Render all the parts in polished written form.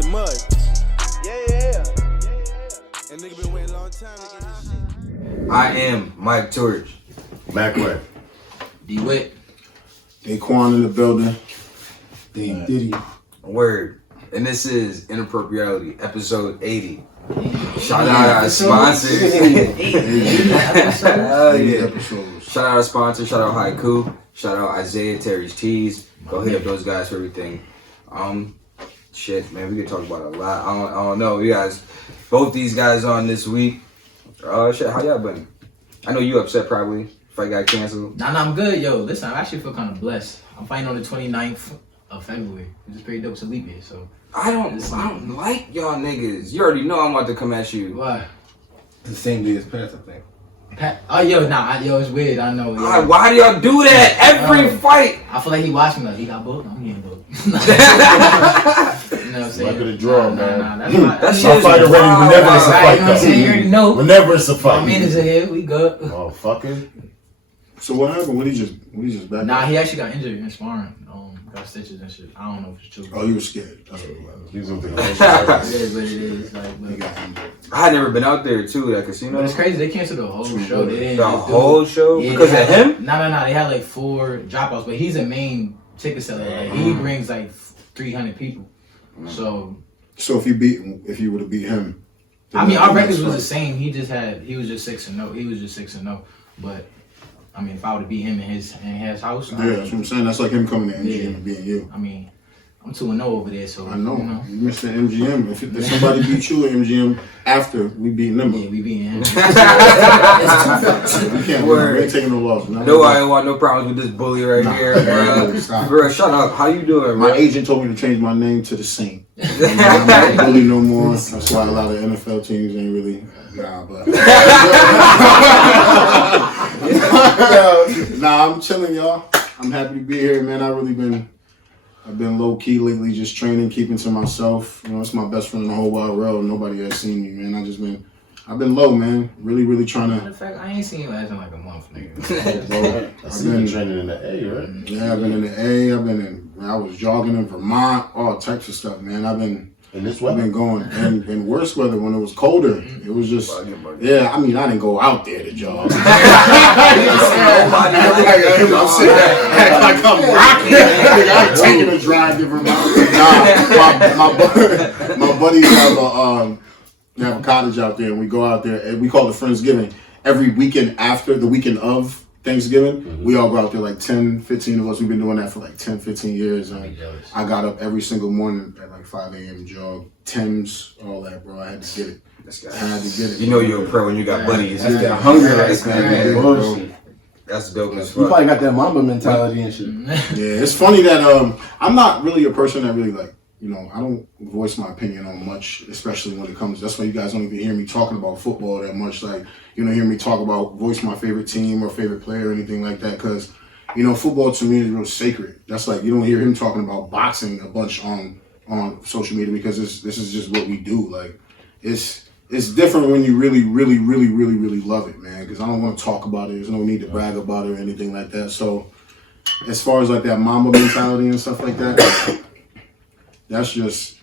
the mud. Yeah. And nigga been waiting a long time to get this shit. I am Mike Torch. Backway. D-Witt. Daquan in the building. Dame Diddy. Word. And this is Inappropreality, episode 80. Shout out our sponsors. Hell yeah. Shout out our sponsors. Shout out Haiku. Shout out Isaiah, Terry's Cheese. Go hit up those guys for everything. Shit, man, we could talk about a lot. I don't know. You guys, both these guys on this week. Shit, how y'all been? I know you upset probably. Fight got canceled. Nah, I'm good, yo. Listen, I actually feel kind of blessed. I'm fighting on the 29th of February, which is pretty dope. It's a leap year, so. I don't like y'all niggas. You already know I'm about to come at you. Why? The same day as Pat, I think. It's weird. I know. Yeah. Why do y'all do that every fight? I feel like he watched me like he got booked. I'm getting booked. You know what I'm saying? Luck of the draw, man. That shit is fight already whenever it's a fight. You know what I'm saying? You already know. Whenever it's a fight. My man is here. We good. Oh, fucking. So what happened? What he just back? Nah, he actually got injured in sparring. Got stitches and shit. I don't know if it's true. Oh, you were scared. That's what it was. He was It is what it is. Like, I had never been out there too, that casino. but it's crazy. They canceled the whole show. They didn't The just do whole show? Yeah, Because of him? No. They had like 4 dropouts, but he's a main ticket seller. Like, he brings like 300 people. So if you would have beat him. I mean, our records was the same. He was just 6-0. He was just 6-0. But I mean, if I would have beat him in his house, Yeah, that's what I'm saying. That's like him coming to MGM and beating you. I mean, I'm 2-0 over there, so I know. You know. You missed the MGM. If somebody beat you at MGM after we beat them, Yeah, we beating him. we can't. We ain't taking no loss. No, I don't want no problems with this bully right here, bro. Bro, shut up. How you doing, bro? My agent told me to change my name to the Saint. I'm not a bully no more. That's why a lot of NFL teams ain't really. But I'm chilling, y'all. I'm happy to be here, man. I've been low key lately, just training, keeping to myself. You know, it's my best friend in the whole wide world. Nobody has seen me, man. I've been low, man. Really trying Matter to. of fact, I ain't seen you last in like a month, nigga. I've been training in the A, right? Yeah, I've been in the A. I was jogging in Vermont, all types of stuff, man. I've been going in worse weather when it was colder. It was just, yeah. I mean, I didn't go out there to jog. I'm sitting there like I'm rocking. I ain't taking a drive to Vermont. Nah, my buddies have a cottage out there, and we go out there, and we call it Friendsgiving. Every weekend after the weekend of Thanksgiving, we all go out there, like 10, 15 of us. We've been doing that for like 10, 15 years. And I got up every single morning at like 5 a.m. jog, Thames, all that, bro. I had to get it. I had to get it. You know you're a pro when you got buddies. That's that hunger right man. there. That's dope as You fuck. probably got that Mamba mentality and shit. Yeah, it's funny that I'm not really a person that really like, you know, I don't voice my opinion on much, especially when it comes. That's why you guys don't even hear me talking about football that much. Like, you don't hear me talk about voice my favorite team or favorite player or anything like that, because, you know, football to me is real sacred. That's like, you don't hear him talking about boxing a bunch on social media, because this is just what we do. Like, it's different when you really love it, man. Because I don't want to talk about it. There's no need to brag about it or anything like that. So, as far as like that Mamba mentality and stuff like that. That's just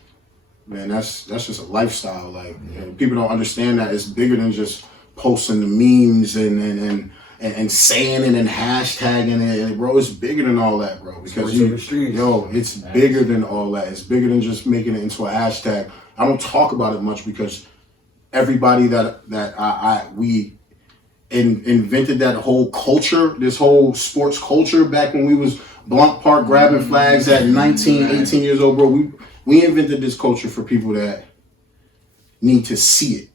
a lifestyle. Like, you know, people don't understand that it's bigger than just posting the memes and saying it and hashtagging it, bro. It's bigger than all that, bro. Because it's bigger than all that. It's bigger than just making it into a hashtag. I don't talk about it much because everybody we invented that whole culture, this whole sports culture back when we was Blunt Park grabbing flags at 19, 18 years old, bro. We invented this culture for people that need to see it.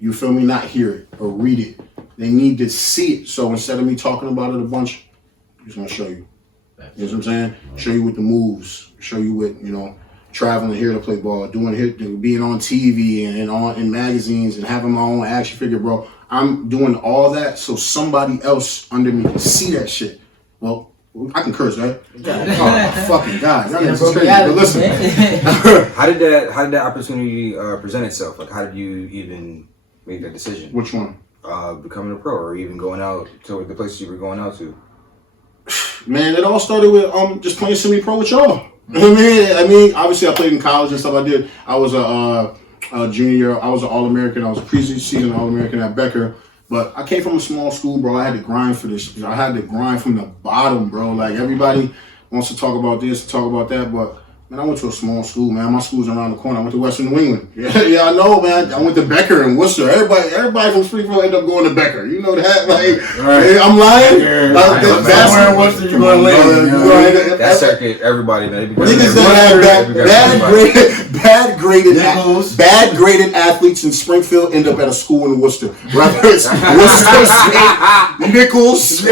You feel me? Not hear it or read it. They need to see it. So instead of me talking about it a bunch, I'm just gonna show you. You know what I'm saying? Show you with the moves. Show you with, you know, traveling here to play ball, being on TV and in magazines and having my own action figure, bro. I'm doing all that so somebody else under me can see that shit. Well, I can curse, right? Oh, fucking God. Y'all niggas is crazy. But listen. How did that opportunity present itself? Like, how did you even make that decision? Which one? Becoming a pro, or even going out to the places you were going out to? Man, it all started with just playing semi-pro with y'all. I mean, obviously I played in college and stuff. I was a junior. I was an All-American. I was a preseason All-American at Becker. But I came from a small school, bro. I had to grind for this. I had to grind from the bottom, bro. Like, everybody wants to talk about this, talk about that, but man, I went to a small school, man. My school's around the corner. I went to Western New England. Yeah, I know, man. I went to Becker and Worcester. Everybody from Springfield ended up going to Becker. You know that? Like, right. I'm lying. Yeah, that's where in Worcester you're going to land. That circuit, everybody, man. Niggas that have bad graded athletes in Springfield end up at a school in Worcester. Whether it's Worcester State, Nichols,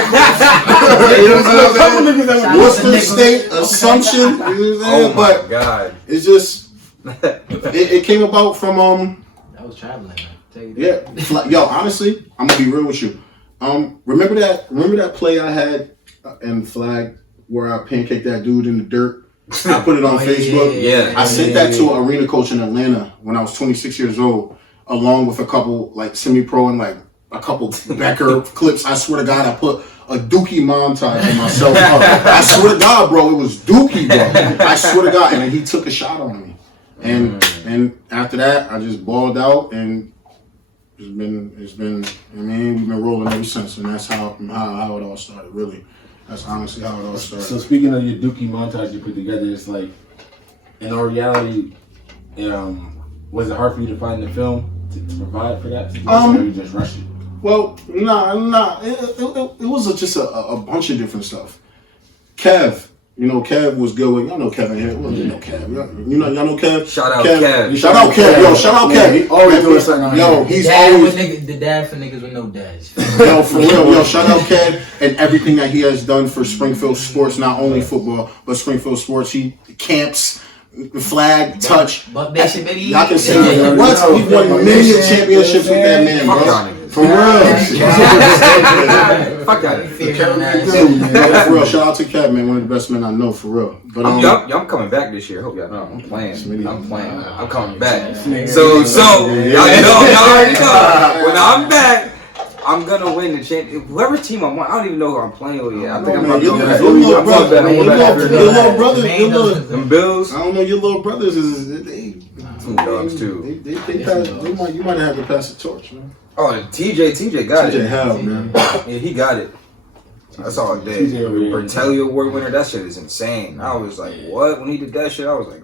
Worcester State, Assumption. You know what I'm saying? Oh my But God. it's just it came about from That was traveling. Man. Tell you that. yeah. Yo, honestly, I'm gonna be real with you. Remember that play I had in Flag where I pancaked that dude in the dirt? I put it on Facebook. Yeah. I sent that to an arena coach in Atlanta when I was 26 years old, along with a couple like semi-pro and like a couple Becker clips. I swear to God, I put a Dookie montage of myself. I swear to God, bro, it was Dookie, bro. I swear to God, and he took a shot on me, and after that, I just balled out, and it's been. I mean, we've been rolling ever since, and that's how it all started. Really, that's honestly how it all started. So speaking of your Dookie montage you put together, it's like, in all reality, was it hard for you to find the film to provide for that? Or you just rushed it? Well, nah. It was just a bunch of different stuff. Kev, Kev was good with, y'all know Kevin here. Well, you know Kev. Y'all know Kev? Shout out Kev. Shout out Kev. Yo, shout out Kev. He always doing something on Yo, here. he's always... The dad for niggas with no dads. Yo, for real. Yo, shout out Kev and everything that he has done for Springfield sports, not only football, but Springfield sports. He camps, Flag, touch. But baby. Y'all can say what? He won million championships with that man, bro. For real. Fuck that. For real. Shout out to Kev, man. One of the best men I know, for real. But I'm coming back this year. Hope y'all know. I'm playing. I'm coming back. So y'all already know. When I'm back, I'm gonna win the championship. Whoever team I'm on, I don't even know who I'm playing with yet. I think I'm your back. little brother, Them Bills. I don't know. Your little brothers they dogs too. You might have to pass the torch, man. Oh, TJ got it. TJ hell, man. Yeah, he got it. That's all I did. Bertelli Award winner, that shit is insane. I was like, what? When he did that shit, I was like,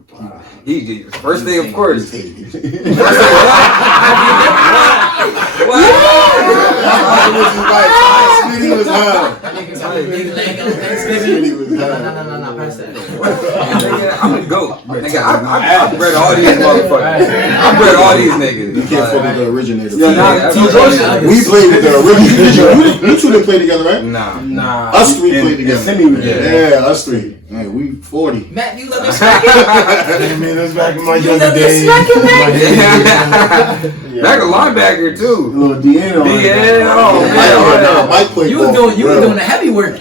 he did. First thing, of course. Smitty was high. No, pass that. I'm the GOAT. Nigga, I bred all these motherfuckers. I bred all these niggas. You can't fuck with the originator. We played with the originator. You two didn't play together, right? Nah. Us three played together. Yeah, us three. Man, we 40. Matt, you love me smacking? Man, that's back in my younger days. Back a linebacker too. A little Deanna. Mike played. You were doing the heavy work.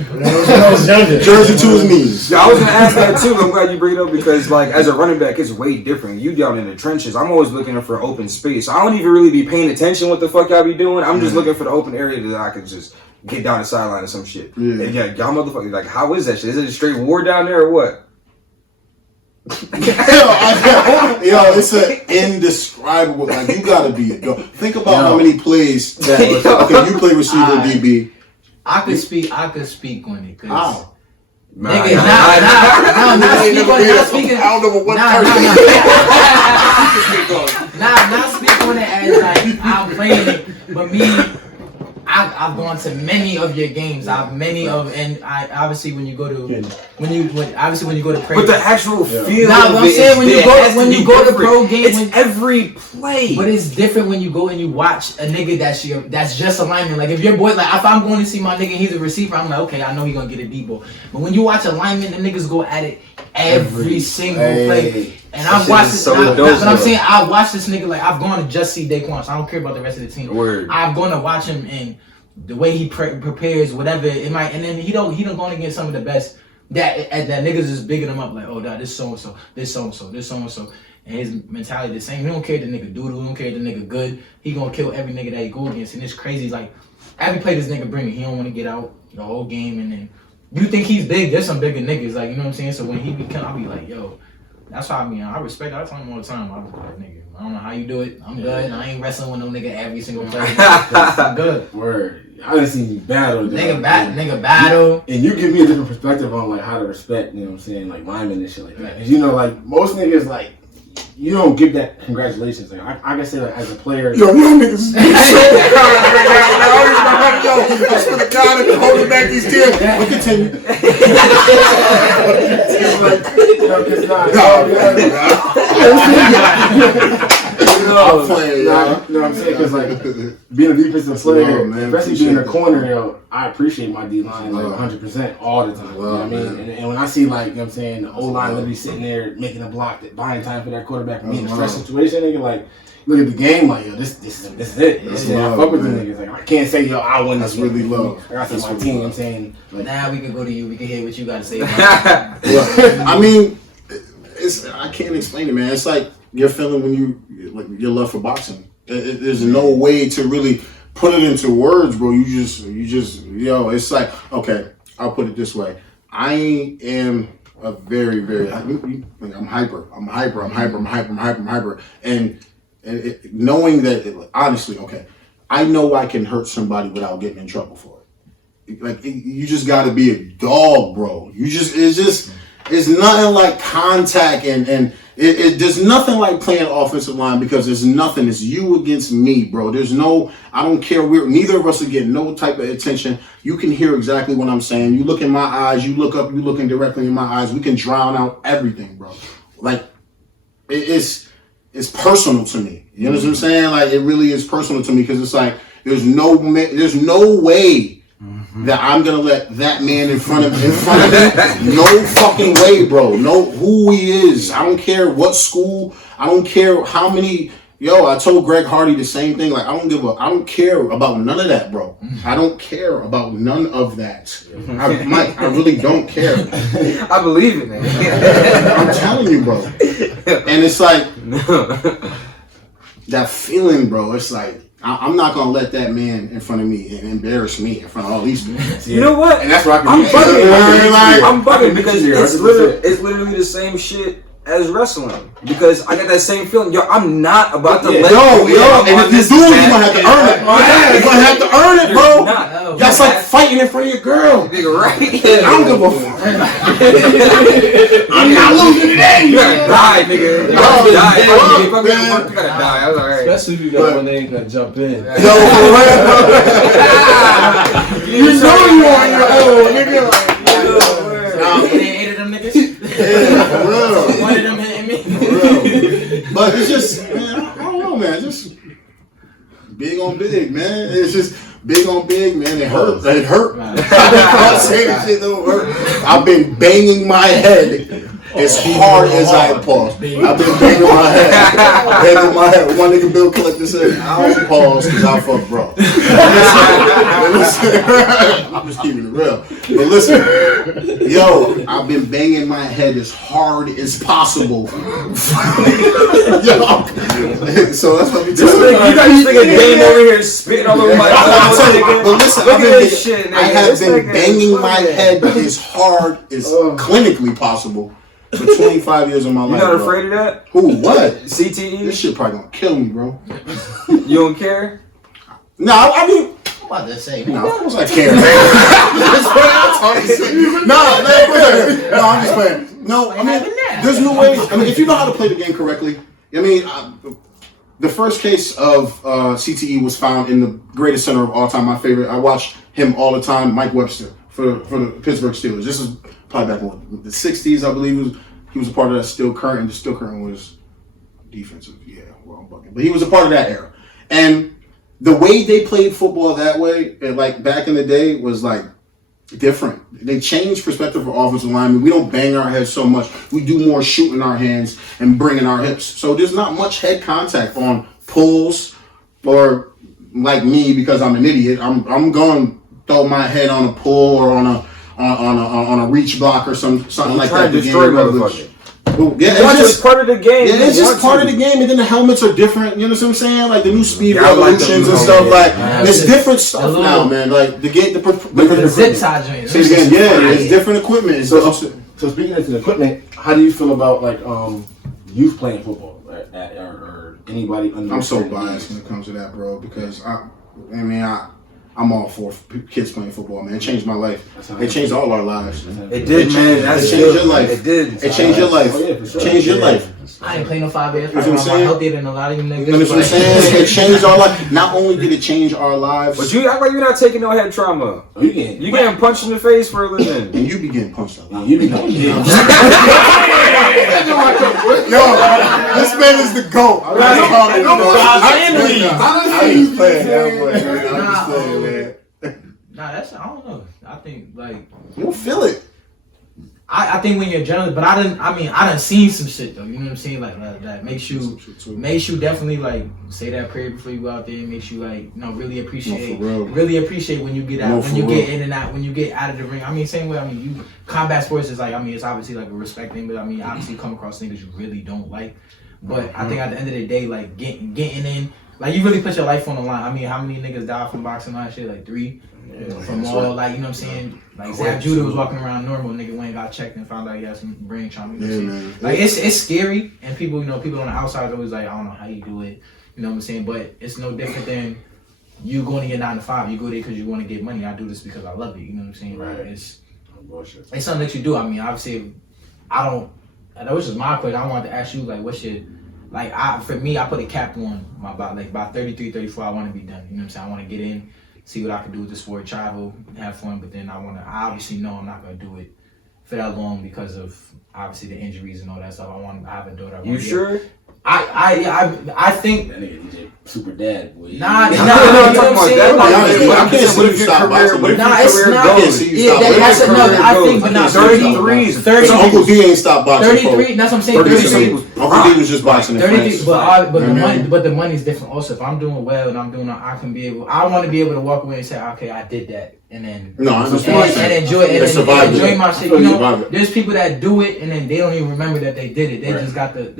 Jersey to his knees. I was gonna ask that too. I'm glad you bring it up because, like, as a running back, it's way different. You down in the trenches. I'm always looking for open space. I don't even really be paying attention what the fuck y'all be doing. I'm just looking for the open area that I could just get down the sideline or some shit. Yeah, and y'all motherfuckers, like, how is that shit? Is it a straight war down there or what? Yo, it's an indescribable. Like, you gotta be a dog. Think about how many plays that. Okay, you play receiver, DB. I could speak on it. How? Nigga, not speaking. I don't know what Not speak on it as like I'm playing it, but me. I've gone to many of your games. And I obviously when you go to pro. But the actual feel. Nah, I'm saying when you go to pro games, it's every play. But it's different when you go and you watch a nigga that's just a lineman. Like if your boy, like if I'm going to see my nigga, he's a receiver. I'm like, okay, I know he's gonna get a deep ball. But when you watch a lineman, the niggas go at it every single play. And I've watched this. But I'm saying I watched this nigga. Like I've gone to just see Daquan. So I don't care about the rest of the team. Word. I'm going to watch him and the way he prepares, whatever it might. And then he don't going against some of the best that niggas is bigging him up. Like, oh, nah, this so and so, this so and so, this so and so. And his mentality the same. He don't care if the nigga doodle. He don't care if the nigga good. He gonna kill every nigga that he go against. And it's crazy. Like every play this nigga bring, he don't want to get out the whole game. And then you think he's big, there's some bigger niggas, like, you know what I'm saying? So when he become, I'll be like, yo, that's why I respect, I tell him all the time, I was like, nigga, I don't know how you do it, I'm good, I ain't wrestling with no nigga every single play. I'm good. Word. I done seen you battle. Nigga battle. And you give me a different perspective on like how to respect, you know what I'm saying, like linemen and shit like that. Cause you know, like most niggas, like you don't give that congratulations. Like I can say, like as a player, Yo, niggas. I swear to God, I've been holding back these tears. But continue. I'm playing, y'all. You know what I'm saying? Because like being a defensive player, man, especially being a corner, yo, I appreciate my D line like 100% all the time. You know what I mean? And when I see like, you know what I'm saying, the O line literally sitting there making a block, that buying time for that quarterback, me in a stress situation, nigga, like look at the game, like yo, this is it. This is I fuck with the niggas. Like I can't say yo, I won this. That's really love. I got my team. I'm saying like, now we can go to you. We can hear what you got to say. I mean, I can't explain it, man. It's like you're feeling when you like your love for boxing. There's no way to really put it into words, bro. You just, yo. It's like, okay, I'll put it this way. I am a very, I'm hyper, and knowing that, honestly, okay, I know I can hurt somebody without getting in trouble for it. Like you just got to be a dog, bro. It's nothing like contact and there's nothing like playing offensive line because there's nothing. It's you against me, bro. There's no, I don't care. Neither of us are getting no type of attention. You can hear exactly what I'm saying. You look in my eyes, you look up, you looking directly in my eyes. We can drown out everything, bro. Like it's personal to me. You know what I'm saying? Like it really is personal to me because it's like there's no way that I'm gonna let that man in front of me. No fucking way, bro. Know who he is. I don't care what school. I don't care how many. Yo, I told Greg Hardy the same thing. Like I don't care about none of that, bro. I don't care about none of that. I really don't care. I believe it, man. I'm telling you, bro. And it's like that feeling, bro. It's like. I'm not gonna let that man in front of me and embarrass me in front of all these people. You know what? And that's why I'm bugging because it's literally the same shit as wrestling. Because I got that same feeling. Yo, I'm not about to let yo, and if you do, you're gonna have to earn it. You're gonna have to earn it, bro. That's like fighting in front of your girl. Nigga, right? I don't give a fuck. I'm not losing today. You gotta die, nigga. You gotta die. You gotta die. I was like, alright. Especially when they ain't gonna jump in. Yo, for real. You know you on your own, nigga. Eight of them niggas. Yeah, for real. One of them hitting me. For real. But it's just, man, I don't know, man. It's just big on big, man. It's just big on big, man. It hurt. It hurt. I'm saying this shit don't hurt. I've been banging my head as hard as I pause. I've been banging my head. Banging my head. One nigga Bill Collector said, I don't pause because I fuck bro. Listen, I'm just keeping it real. But listen, yo, I've been banging my head as hard as possible. Yo, so that's what we do. You got this nigga game over here spitting all over my but listen, look at this shit, nigga. I have been banging my head as hard as clinically possible for 25 years of my life. You not afraid of that? Who? What? CTE? This shit probably gonna kill me, bro. You don't care? No, I mean, I'm about to say, no, of course I care. No, I'm just playing. No, I mean, there's no way. I mean, if you know how to play the game correctly, I mean, the first case of CTE was found in the greatest center of all time. My favorite. I watched him all the time. Mike Webster for the Pittsburgh Steelers. This is probably back in the 60s, I believe. He was a part of that Steel Curtain. The Steel Curtain was defensive. Yeah, well, I'm bugging. But he was a part of that era. And the way they played football that way, like back in the day, was like different. They changed perspective for offensive linemen. We don't bang our heads so much. We do more shooting our hands and bringing our hips. So there's not much head contact on pulls, or like me, because I'm an idiot. I'm going to throw my head on a pull or on a reach block or something like that. Destroy motherfucker. It's just part of the game. Yeah, it's just part of the game, and then the helmets are different. You know what I'm saying? Like the new speed I like the revolutions blue and stuff. helmet. Like it's different stuff now, man. Like the zip tie joints. Say it again, it's different equipment. It's So speaking of the equipment, how do you feel about like youth playing football or anybody under? I'm so biased when it comes to that, bro, because I'm all for kids playing football, man. It changed my life. It changed all our lives. It did, man. It changed your life. It did. It changed your life. Oh, yeah, for sure. Changed your life. I ain't playing no 5 years. You know what I'm I'm saying? healthier than a lot of you niggas. You know what I'm saying? It changed our life. Not only did it change our lives, But you act like you're not taking no head trauma. Oh, you getting punched in the face for a living. and you be getting punched a lot. You be getting Yo, this man is the GOAT. I'm just playing that boy, man. I'm just saying, man. Nah, I don't know. I think like You don't feel it. I think when you're jealous, but I done seen some shit though. You know what I'm saying? Like that makes you definitely like say that prayer before you go out there. It makes you like really appreciate when you get out, when you get in and out, when you get out of the ring. I mean, same way. I mean, you combat sports is like it's obviously like a respect thing, but I mean, obviously you come across niggas you really don't like. But I think at the end of the day, like getting in, like you really put your life on the line. I mean, how many niggas died from boxing last shit? Like 3. From all like, you know what I'm saying? Like Zab Judah was walking around normal, nigga went and got checked and found out he had some brain trauma. You know what I'm saying? Like it's scary, and people people on the outside are always like, I don't know how you do it. You know what I'm saying? But it's no different than you going to your 9 to 5. You go there because you want to get money. I do this because I love it. You know what I'm saying? Right. It's something that you do. I mean, obviously, that was just my question. I wanted to ask you, like, what's your, like, for me, I put a cap on my body. Like, by 33, 34, I want to be done. You know what I'm saying? I want to get in, see what I can do with this sport, travel, have fun. But then I obviously know I'm not going to do it for that long because of, obviously, the injuries and all that stuff. I have a daughter. You sure? I think that nigga DJ super dad boy. Nah, I'm talking about that. I can't see you stop boxing. What if your it's career not. goes? Yeah, that's another. I think, but not 33. 30. So Uncle D ain't stopped boxing. 33. That's what I'm saying. 33. Uncle D was just boxing in 33. France. But the money's different. Also, if I'm doing well and I'm doing, I want to be able to walk away and say, okay, I did that, and then enjoy my shit. You know, there's people that do it and then they don't even remember that they did it. They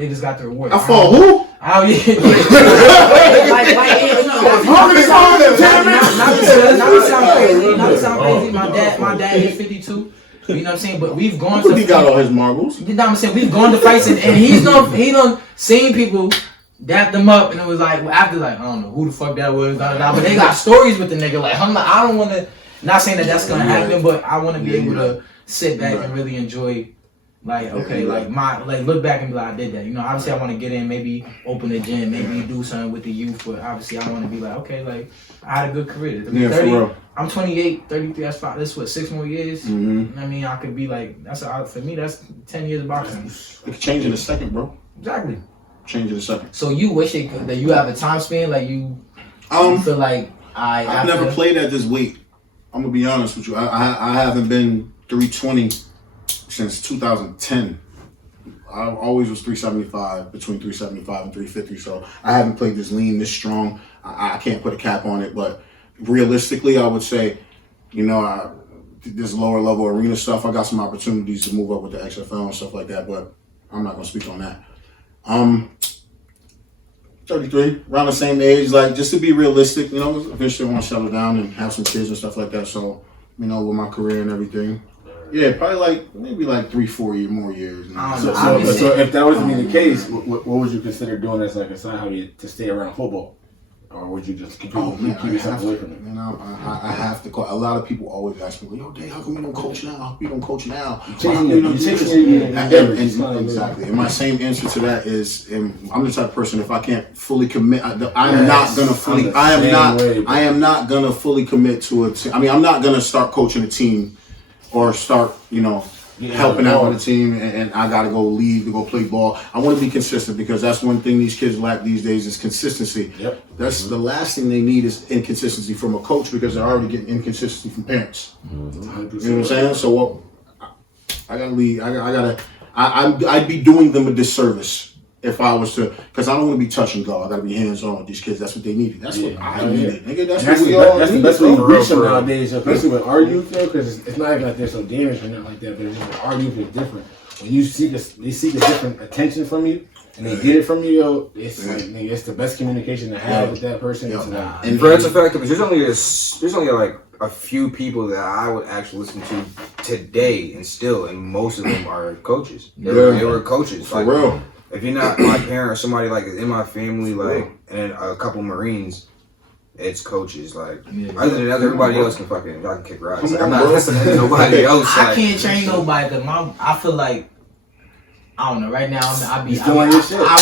just got the reward. I fought who? Oh yeah. Not to sound crazy. My dad is 52. You know what I'm saying? But we've gone to. He got all his marbles. You know what I'm saying? We've gone to fights and he done seen people dap them up, and it was like after like I don't know who the fuck that was, but they got stories with the nigga. Like I'm like, I don't want to. Not saying that that's gonna happen, but I want to be able to sit back and really enjoy. Like look back and be like I did that. You know, obviously I want to get in, maybe open a gym, maybe do something with the youth. But obviously I want to be like, okay, like I had a good career. 30, I'm 28, 33. That's what 6 more years. Mm-hmm. I mean, I could be like for me. That's 10 years of boxing. It could change in a second, bro. Exactly. Change in a second. So you wish that you have a time span like you feel like I've never played at this weight. I'm gonna be honest with you. I haven't been 320 since 2010. I always was 375, between 375 and 350. So I haven't played this lean, this strong. I can't put a cap on it, but realistically, I would say, you know, this lower level arena stuff, I got some opportunities to move up with the XFL and stuff like that, but I'm not gonna speak on that. 33, around the same age, like just to be realistic, you know, eventually I want to settle down and have some kids and stuff like that. So, you know, with my career and everything, yeah, probably maybe 3-4 more years. So if that was to be the case, what would you consider doing as like a side hobby to stay around football? Or would you just keep yourself away from it? You know, I have to call. A lot of people always ask me, yo, Dave, how come you don't coach now? How come you don't coach now? Exactly. And my same answer to that is, I'm the type of person, if I can't fully commit, I am not gonna fully commit to a team. I mean, I'm not gonna start coaching a team or start, you know, helping out with a team and I gotta go leave to go play ball. I want to be consistent because that's one thing these kids lack these days is consistency. Yep. That's the last thing they need is inconsistency from a coach because they're already getting inconsistency from parents. You know what I'm saying? So I gotta leave. I'd be doing them a disservice if I was to, because I don't want to be touch and go. I gotta be hands on with these kids. That's what they needed. That's what I needed. Nigga, that's what we all That's need. the best way to reach them nowadays, especially with our youth, because it's not even like they're so damaged or nothing like that. But our youth is different. when you they seek a different attention from you, and they get it from you, yo, it's like, nigga, it's the best communication to have with that person. And for that's a fact, because there's only like a few people that I would actually listen to today, and most of them are coaches. They were coaches. For like, real. If you're not my parent or somebody like in my family, like, and a couple Marines, it's coaches. Like, other than that, everybody else can fucking, I can kick rocks. Like, I'm not listening to nobody else. I can't train nobody because I feel like, I don't know. Right now, I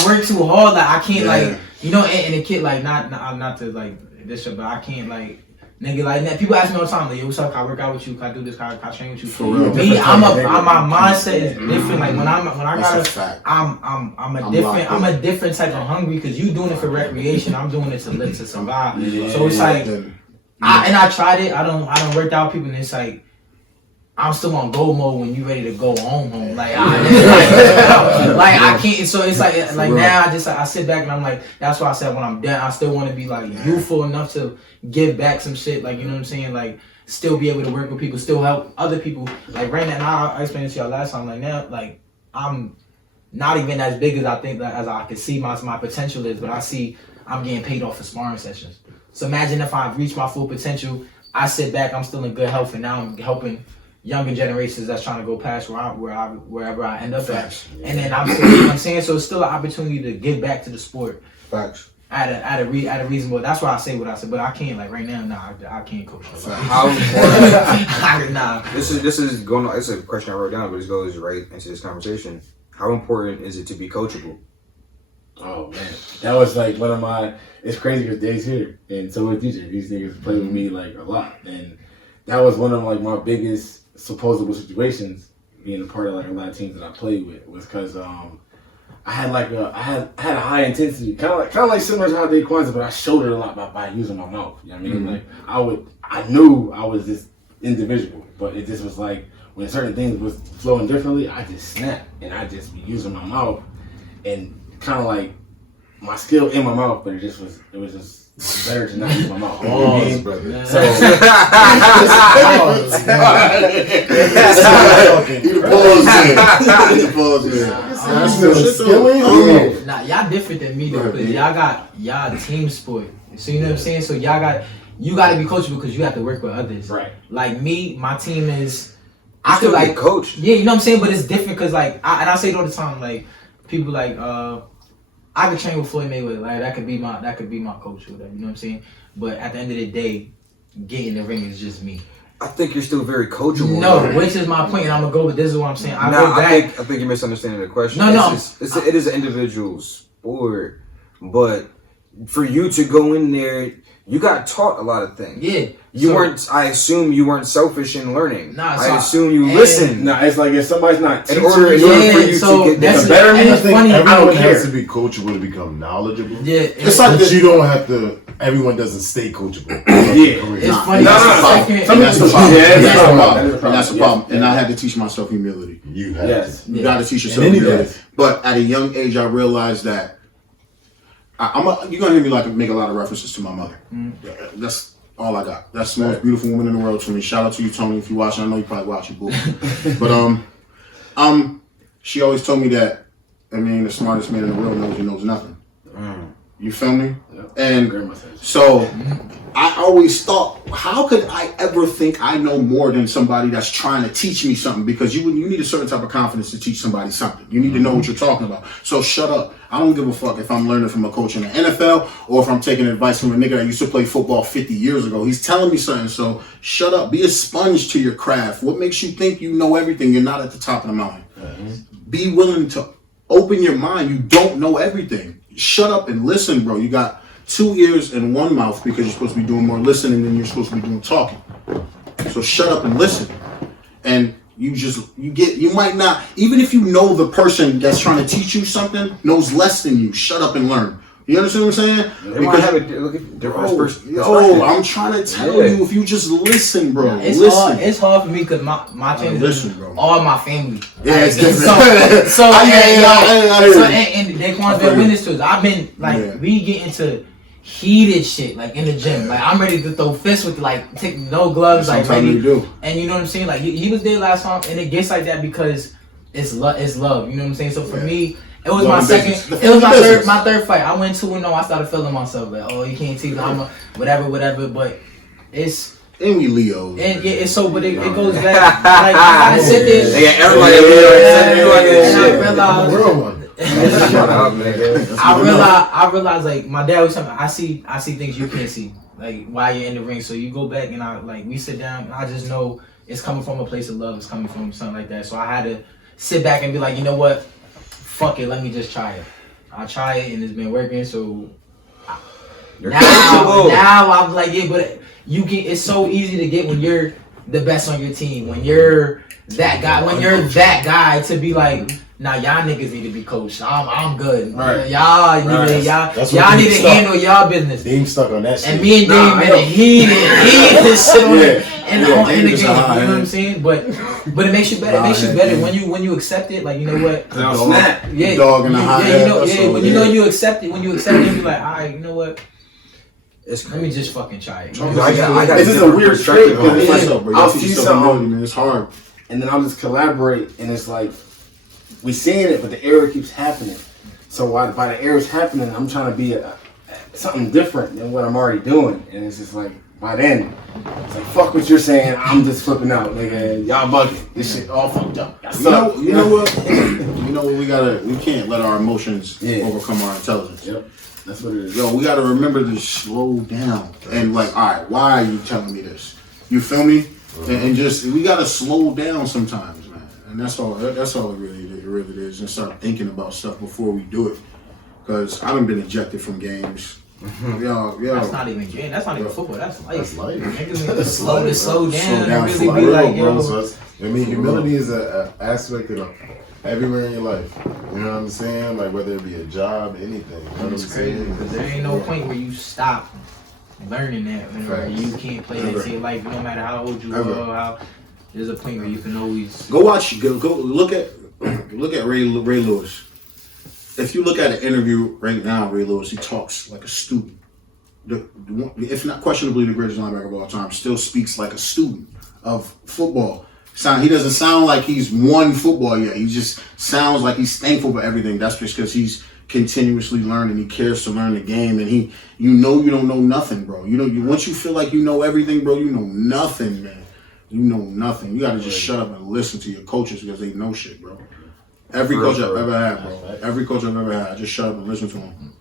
work too hard. Like I can't like, you know, and the kid like not to like this shit, but I can't like. Nigga, like that. People ask me all the time, like, yo, what's up? Can I work out with you? Can I do this? Can I train with you? For real. Me, my mindset is different. Like when I'm a different type of hungry because you doing it for recreation. I'm doing it to survive. So it's like, I tried it. I don't work out people, and it's like, I'm still on go mode when you ready to go home. Like I can't. So it's like now I sit back and I'm like, that's why I said when I'm done, I still want to be like youthful enough to give back some shit. Like, you know what I'm saying? Like still be able to work with people, still help other people. Like right now, I explained it to y'all last time. Like now, like I'm not even as big as I think that as I can see my potential is, but I see I'm getting paid off for sparring sessions. So imagine if I've reached my full potential, I sit back, I'm still in good health, and now I'm helping younger generations that's trying to go past wherever I end up at. And then I'm still, you know what I'm saying? So it's still an opportunity to give back to the sport. Facts. At a reasonable. That's why I say what I said, but I can't like right now. Nah, I can't coach. How important? Nah. This is going on. It's a question I wrote down, but it goes right into this conversation. How important is it to be coachable? Oh man, that was like one of my. It's crazy because Dave's here, and so is DJ. These niggas play with me like a lot, and that was one of like my biggest supposable situations. Being a part of like a lot of teams that I played with was because I had a high intensity, kind of like similar to how Dave Kwanzaa, but I showed it a lot by using my mouth. You know what I mean? Like I knew I was this individual, but it just was like when certain things was flowing differently, I just snapped and I just be using my mouth and kind of like my skill in my mouth, but it was just better to not use my mouth. Oh, brother. So Nah, y'all different than me though, because y'all got team sport. So you know what I'm saying? So you got to be coachable because you have to work with others. Right. Like me, my team is. I feel like coach. Yeah, you know what I'm saying, but it's different because like I say it all the time. Like people like I could train with Floyd Mayweather. Like that could be my coach or whatever. You know what I'm saying? But at the end of the day, getting in the ring is just me. I think you're still very coachable. No, which is my point, and I'm gonna go with this is what I'm saying. I think you're misunderstanding the question. No. It is an individual sport, but for you to go in there, you got taught a lot of things. Yeah. I assume you weren't selfish in learning. Nah, I assume you listened. Nah, it's like if somebody's not in order for you to get the better me. I think I everyone don't care. has to be coachable to become knowledgeable. Yeah, it's like but you don't have to. Everyone doesn't stay coachable. It's funny. That's the problem. And I had to teach myself humility. You have to. You got to teach yourself humility. But at a young age, I realized that you're gonna hear me like make a lot of references to my mother. That's all I got. That's the most beautiful woman in the world to me. Shout out to you, Tony, if you watching. I know you probably watch it, boo. But she always told me that, I mean, the smartest man in the world knows he knows nothing. You feel me? Yep. And so I always thought, how could I ever think I know more than somebody that's trying to teach me something? Because you need a certain type of confidence to teach somebody something. You need to know what you're talking about. So shut up. I don't give a fuck if I'm learning from a coach in the NFL or if I'm taking advice from a nigga that used to play football 50 years ago. He's telling me something. So shut up. Be a sponge to your craft. What makes you think you know everything? You're not at the top of the mountain. Be willing to open your mind. You don't know everything. Shut up and listen, bro. You got 2 ears and 1 mouth because you're supposed to be doing more listening than you're supposed to be doing talking. So shut up and listen. And you might not, even if you know the person that's trying to teach you something knows less than you, shut up and learn. You understand what I'm saying? They might have a different perspective. I'm trying to tell you, if you just listen, bro. Yeah, it's hard for me because my family is all my family. Yeah, it's different. And they can't be witness to it. I've been like we get into heated shit like in the gym. Like I'm ready to throw fists with take no gloves. Like ready. And you know what I'm saying? Like he was there last time, and it gets like that because it's love. You know what I'm saying? So for me, it was Love my and second. business. It was my Business. third fight. I went 2-0. I started feeling myself like, oh, you can't see I'm a whatever. But it's. And we Leos. And yeah, it's so, but it goes back. Like, I gotta sit there. They got everybody in And I here. realized, Real one. Shut up, nigga. I realized, like, my dad was telling me, I see things you can't see, like, while you're in the ring. So you go back and we sit down, and I just know it's coming from a place of love. It's coming from something like that. So I had to sit back and be like, you know what? Fuck it. Let me just try it. I try it, and it's been working. So now I'm like, yeah, but you can. It's so easy to get when you're the best on your team. When you're that guy. When you're that guy to be like, nah, y'all niggas need to be coached. I'm good. Right. Y'all need to handle y'all business. Dame stuck on that shit. And me and Dame, man, he didn't sit on it in the game. You know what I'm saying? But it makes you better. It makes you better when you accept it. Like, you know what? Snap. Yeah, Dog in the hot when you know you accept it. When you accept it, you're like, all right, you know what? It's Let me just fucking try it. I got This is a weird trait, perspective on because it. it's like, I'll see something, man. It's hard. and then I'll just collaborate, and it's like we seeing it, but the error keeps happening. So by the errors happening, I'm trying to be something different than what I'm already doing, and it's just like by then, it's like fuck what you're saying. I'm just flipping out, nigga. Y'all bugging. This shit all fucked up. You know what? You know what? We can't let our emotions overcome our intelligence. Yep. That's what it is. Yo, we gotta remember to slow down and like, all right, why are you telling me this? You feel me? And just we gotta slow down sometimes, man. And that's all. That's all it really is. And start thinking about stuff before we do it. Cause I done been ejected from games. Yo. That's not even game. That's not even football. That's life. That's life. Niggas need to slow down. Slow down, And really for be real, like, bro. yo. So I mean, humility is an aspect of everywhere in your life. You know what I'm saying? Like whether it be a job, anything. You know what I'm It's crazy saying? because there ain't no point where you stop learning that, where you can't play that to your life, no matter how old you are. There's a point where you can always Go look at Ray Lewis. If you look at an interview right now, Ray Lewis, he talks like a student. If not questionably the greatest linebacker of all time, still speaks like a student of football. He doesn't sound like he's won football yet. He just sounds like he's thankful for everything. That's just because he's continuously learning. He cares to learn the game, and you don't know nothing, bro. Once you feel like you know everything, bro, you know nothing, man. You know nothing. You gotta just shut up and listen to your coaches because they know shit, bro. Every coach I've ever had, bro. Every coach I've ever had, I just shut up and listen to them.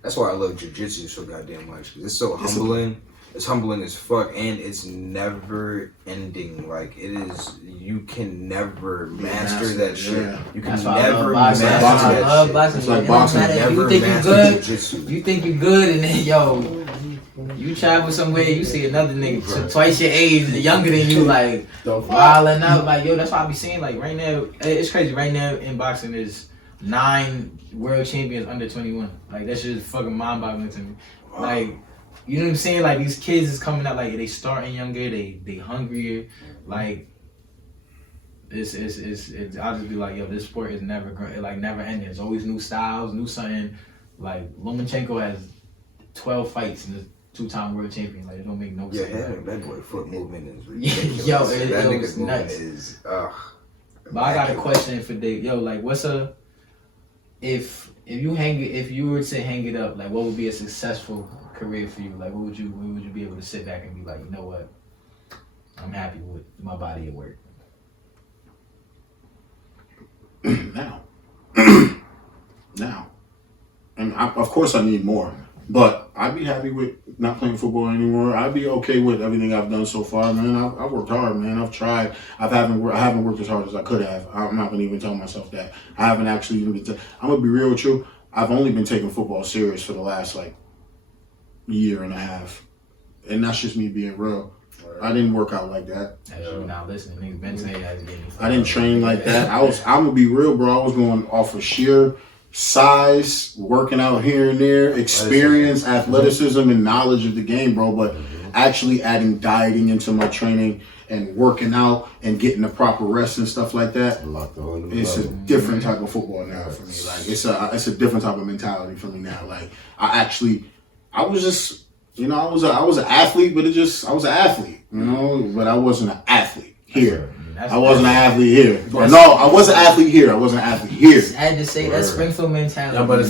That's why I love jiu-jitsu so goddamn much. 'Cause it's so humbling. It's humbling as fuck, and it's never ending. Like it is, you can never master that shit. Yeah. You can That's why I never love master boxing. that I love shit. boxing. It's like It boxing. don't matter if Never you think you master good. jiu-jitsu. You think you good, and then you travel somewhere, you see another nigga twice your age, younger than you, like wilding out. Like yo, that's why I be saying like right now, it's crazy. Right now in boxing is 9 world champions under 21. Like that shit is fucking mind-boggling to me. Like. You know what I'm saying? Like these kids is coming out like they starting younger, they hungrier. Like it's I'll just be like, yo, this sport is never ending. There's always new styles, new something. Like Lomachenko has 12 fights and is 2-time world champion. Like it don't make no sense. Yeah, that boy foot movement is ridiculous. Yo, that it nigga's was movement nuts. is But I got a question for Dave. Yo, like if you were to hang it up, like what would be a successful career for you? Like what would you be able to sit back and be like, you know what? I'm happy with my body at work. Now. And of course I need more. But I'd be happy with not playing football anymore. I'd be okay with everything I've done so far, man. I've worked hard, man. I've tried. I haven't worked as hard as I could have. I'm not gonna even tell myself that. I haven't actually even been. I'm gonna be real with you. I've only been taking football serious for the last year and a half, and that's just me being real. I didn't work out like that. As you not listening, niggas been saying that again. I didn't train like that. I'm gonna be real, bro. I was going off of sheer size, working out here and there, experience, athleticism, and knowledge of the game, bro. But actually adding dieting into my training and working out and getting the proper rest and stuff like that. It's a different type of football now for me. Like it's a different type of mentality for me now. Like I was just, I was an athlete, but I was an athlete, but I wasn't an athlete here. I wasn't an athlete here. No, I wasn't an athlete here. I wasn't an athlete here. I had to say that Springfield mentality. Yeah, but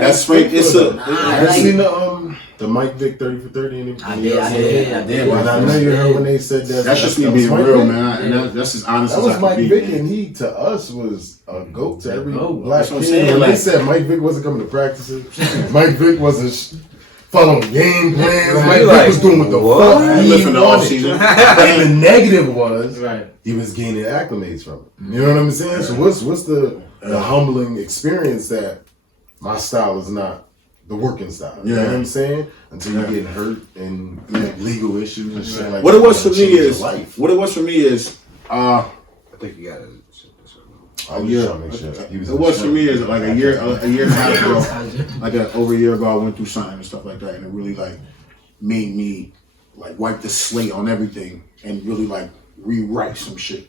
That's Spring. It's a. I seen the Mike Vick 30 for 30 and I did. Well, I know you heard when they said that. That's just me being real, man. And that's as honest That as was I Mike could be. Vick, and he to us was a goat to every black That's what I'm kid. saying, When like- they said Mike Vick wasn't coming to practices, Mike Vick wasn't following game plans. Mike Vick was doing what the fuck He he lived in the off wanted. season. And the negative was Right. he was gaining acclimates from it. You know what I'm saying? So what's the humbling experience that my style is not the working style? You know what I'm saying? Until you get hurt and legal issues and shit like What that. it was for me Change your is. life. What it was for me is. I think you gotta. I was just trying to make sure. He It was for me is like a year and a half ago. Like over a year ago, I went through something and stuff like that, and it really like made me like wipe the slate on everything and really like rewrite some shit,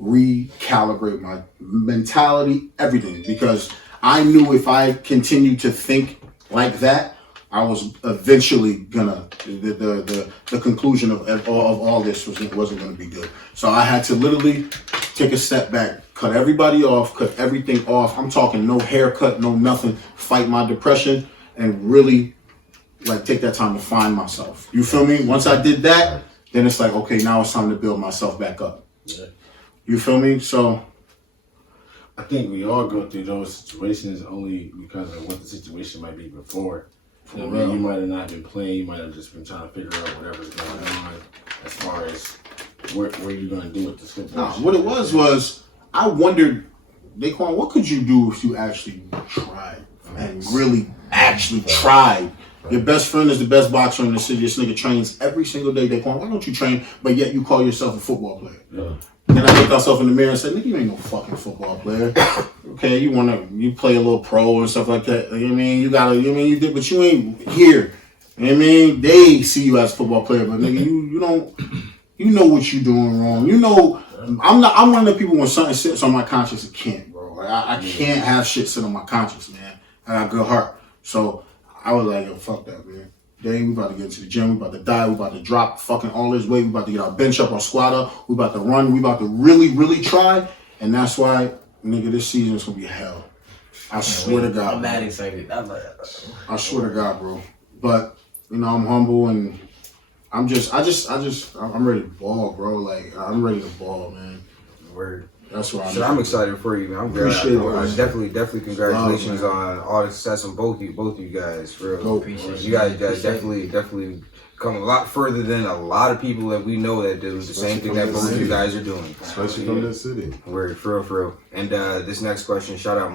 recalibrate my mentality, everything. Because I knew if I continued to think like that, I was eventually gonna the conclusion of all this wasn't gonna be good. So I had to literally take a step back, cut everybody off, cut everything off. I'm talking no haircut, no nothing. Fight my depression and really like take that time to find myself. You feel me? Once I did that, then it's like, okay, now it's time to build myself back up. Yeah. You feel me? So I think we all go through those situations only because of what the situation might be before. You know what I mean? You might have not been playing. You might have just been trying to figure out whatever's going on as far as where you're going to do with this football. nah, what it was I wondered, Daquan, what could you do if you actually tried and really actually tried? Your best friend is the best boxer in the city. This nigga trains every single day. Daquan, why don't you train, but yet you call yourself a football player? Yeah. Then I looked myself in the mirror and said, nigga, you ain't no fucking football player. Okay, you play a little pro and stuff like that. You know what I mean? You did, but you ain't here. You know what I mean? They see you as a football player, but nigga, you don't, you know what you doing wrong. You know, I'm one of the people when something sits on my conscience, it can't, bro. Like, I can't have shit sit on my conscience, man. I got a good heart. So I was like, yo, fuck that, man. Day, we about to get into the gym, we about to die, we about to drop fucking all this weight, we about to get our bench up, our squat up, we about to run, we about to really, really try. And that's why, nigga, this season is gonna be hell. I swear to God. I'm mad excited. I swear to God, bro. But, you know, I'm humble and I'm ready to ball, bro. Like, I'm ready to ball, man. Word. That's why I'm excited for you, man. I'm glad. Appreciate it, I man. definitely congratulations Wow, on all the success on both you guys. For real. Dope. Appreciate You guys definitely come a lot further than a lot of people that we know that do the same thing that both of you guys are doing. Especially from this city. Word, for real. And this next question, shout out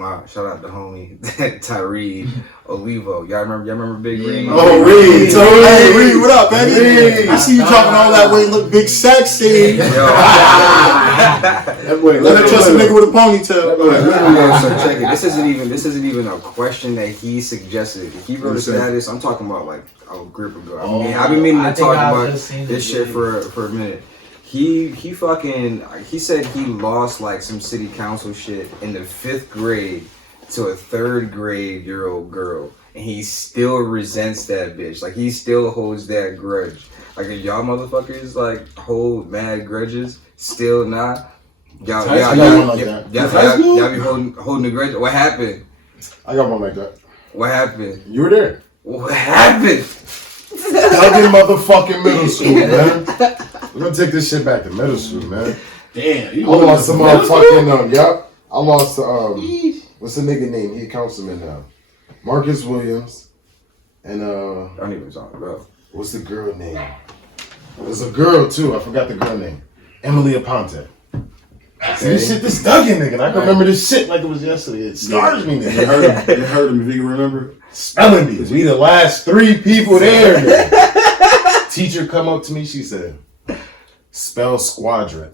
the homie Tyree Olivo. Y'all remember Big Reed? Oh, Reed. Hey, Reed, what up, baby? Reed. I see you talking all that way, look big sexy. Let her trust a nigga with a ponytail. So check it. This isn't even a question that he suggested. If he wrote a status, I'm talking about like a grip ago. I've been meaning to talk about this shit for a minute. He said he lost like some city council shit in the 5th grade to a 3rd grade year old girl, and he still resents that bitch. Like he still holds that grudge. Like if y'all motherfuckers like hold mad grudges, still not. Y'all be holding the grudge. What happened? I got one like that. What happened? You were there. What happened? Fucking motherfucking middle school, man. We're gonna take this shit back to middle school, man. Damn. I lost some motherfucking yup. I lost what's the nigga name? He a councilman now. Marcus Williams. And I don't even talk about. what's the girl name? There's a girl too. I forgot the girl name. Emily Aponte. See this shit, this Duggan nigga. I can remember this shit like it was yesterday. It scars me, You nigga. heard him, if you remember. Spelling bees. We the last 3 people there, nigga. Teacher come up to me, she said, spell squadron.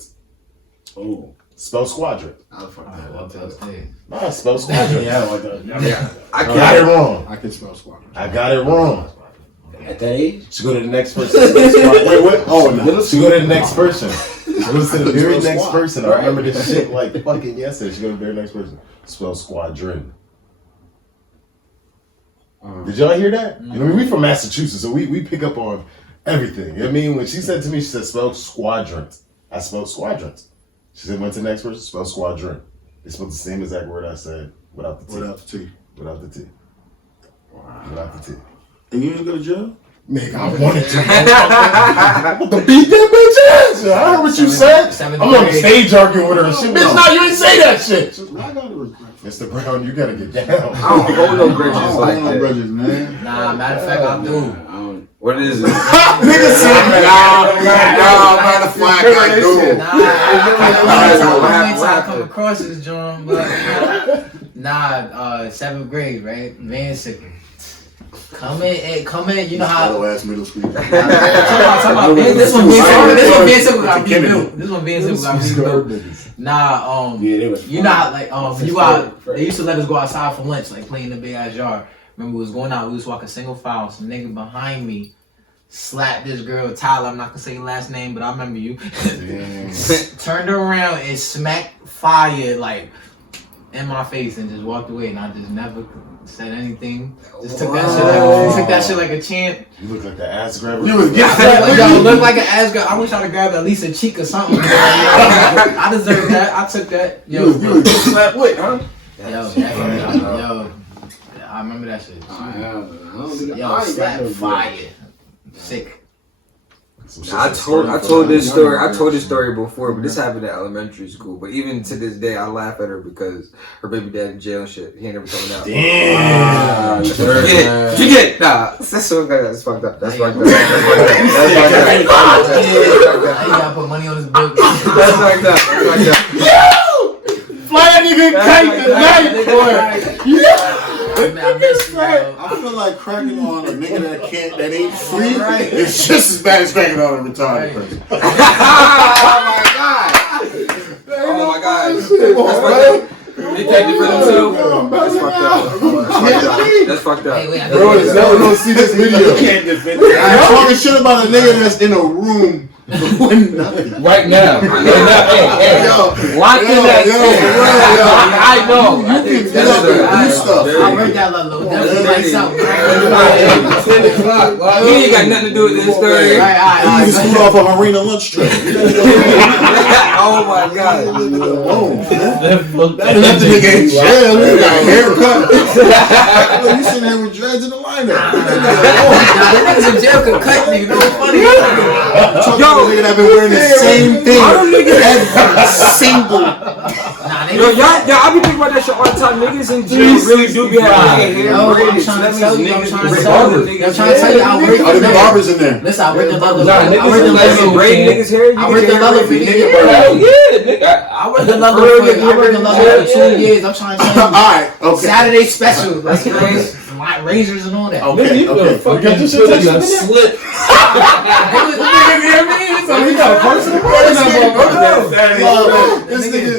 Oh. Spell squadron. I'll fuck that I'll up. tell you. Nah, spell squadron. Yeah, I don't like that. Yeah, I got it wrong. I can spell squadron. I got it wrong. At that age? She go to the next person. Wait, what? Oh, no. She go to the next person. She goes to the very next person. I remember this shit like fucking yesterday. She go to the very next person. Spell squadron. Did y'all hear that? You know, I mean, we from Massachusetts, so we pick up on everything. You know what I mean? When she said to me, she said spell squadron. I spelled squadrons. She said, went to the next person, spelled squadron. They spelled the same exact word I said without the T. Without the T. Without the T. Wow. Without the T. And you didn't go to jail? Nigga, I wanted to. I'm about to beat that bitch ass. I heard what you said. I'm on the stage arguing with her and shit. Bitch, no, you didn't say that shit. I got to Mr. Brown, you gotta get down. I don't hold no grudges I like don't hold no that. grudges, man. Nah, matter of fact, I do. What is it? Nigga said, matter of fact, I do. Nah, I ain't trying to come across this, John, but 7th grade, right? Van Sickle. Come in, you know how. Hello, ass middle school. Talk about, this one Van Sickle got rebuilt. This one Van Sickle got rebuilt. Nah, you know how, like, when you out, they used to let us go outside for lunch, like playing in the big ass yard. Remember, we was going out, we was walking single file. Some nigga behind me slapped this girl, Tyler. I'm not gonna say your last name, but I remember you. Turned her around and smacked fire like in my face and just walked away. And I just never said anything. Just took that shit like a champ. You look like the ass grabber. You was Yo, look like an ass girl. I wish I'd have grabbed at least a cheek or something. I deserved that. I took that. You was slap with, huh? Yo, I remember that shit. Yo, slap fire. Sick. I told this story. I told this story before, but this happened in elementary school. But even to this day, I laugh at her because her baby dad in jail and shit. He ain't never coming out. Damn. You get it? Nah, that's fucked up. That's fucked up. You gotta put money on his book. That's fucked up. Fly that nigga kite tonight, boy. I feel like cracking on a nigga that ain't free is just as bad as cracking on a retarded person. Oh my god. That's fucked up. They take it for them too. That's fucked up. That's fucked up. Hey, Bro, it's never gonna see this video. You can't defend it. I'm talking shit about a nigga that's in a room doing nothing. Right now. Hey, lock in that. I know. You can get up and do stuff. I read that level. That's something. 10 o'clock. He ain't got nothing to do with this story. You can scoot off a Marina lunch trip. Oh my god. That left the nigga in jail. He got a haircut. You sitting there with dreads in the lineup. That niggas in jail could cut nigga. No funny. Yo, nigga that been wearing the same thing every single. Yo, y'all, I be thinking about that shit all the time. Niggas in jail really do be having hair braided. So that means niggas be barbers. I'm trying to tell you, I work. Oh, the barbers in there. Listen, I work the level. Nah, niggas I work the level. braid niggas hair. I work the level for nigga. Hell yeah, nigga. I work the level for 2 years. I'm trying to tell you. Alright, okay. Saturday special, like razors and all that. Okay, okay. Fucking slip. So he got a personal This nigga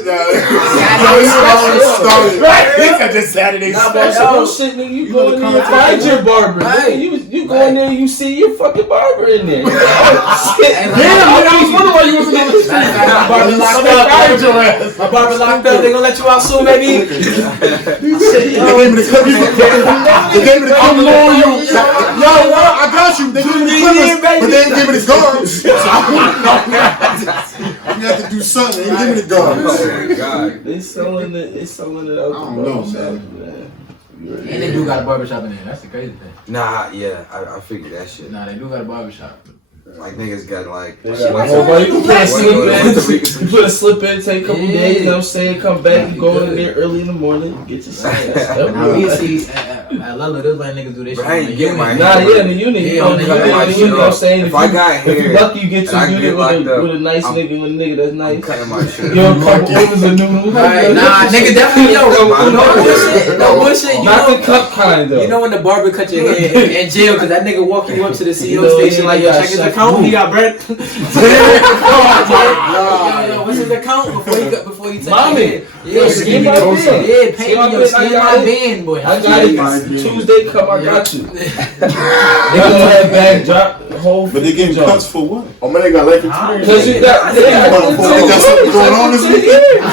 started. He got this Saturday special. Shit, nigga, you go in there and find your barber. You go in there, you see your fucking barber in there. Damn, I was wondering why you wasn't on the street. My barber locked up. My barber locked up. They gonna let you out soon, baby. They gave me the I'm loyal. Yo, I got you. They gave me the Clippers, but they didn't give me the guards. So you have to do something. They didn't give me the guards. Oh my god. They selling it out. I don't know, man. And they do got a barbershop in there. That's the crazy thing. Nah, yeah, I figured that shit. Nah, they do got a barbershop. Like niggas got like. You put a slip in, take a couple days, you know what I'm saying? Come back, you go in there early in the morning, get your shit. Now we see at Lolo, those like niggas do this shit. I ain't get my Nah, yeah, in the unit. You know what I'm saying? If I got hair, if you lucky, you get to and I unit get locked up, with a nice nigga, with a nigga that's nice. I'm cutting my shit. Yo, a couple overs of noodles. Right, nah, nigga, definitely, no bullshit. Not the cup kind, though. You know when the barber cut your hair in jail because that nigga walk you up to the CEO station like, yo, check his account, he got bread. Yo, what's his account before he touch Mommy. your head? Yeah, Skin my band. pay me your skin my band, boy. I got it. Tuesday come, I got you. They gonna have back drop the whole. But they getting cuts for what? Oh man, they got life experience. Because you got something going on this weekend.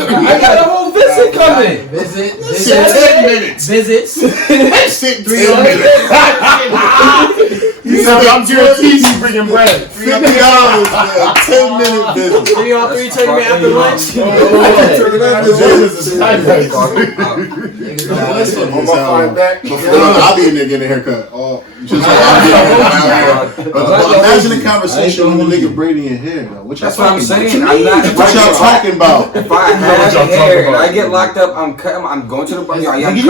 I got a whole visit coming. Visit. 10 minutes. Visits. Sit 3 minutes. He said, I'm guaranteed he's bringing bread. $50 for a 10-minute visit. 3 on 3 take me after lunch. I'll be a nigga in a haircut. Imagine the conversation when the nigga braiding your hair. That's what I'm saying. I'm not. What y'all talking about? If I have hair and I get locked up, I'm cutting. I'm going to the bar. I'm cutting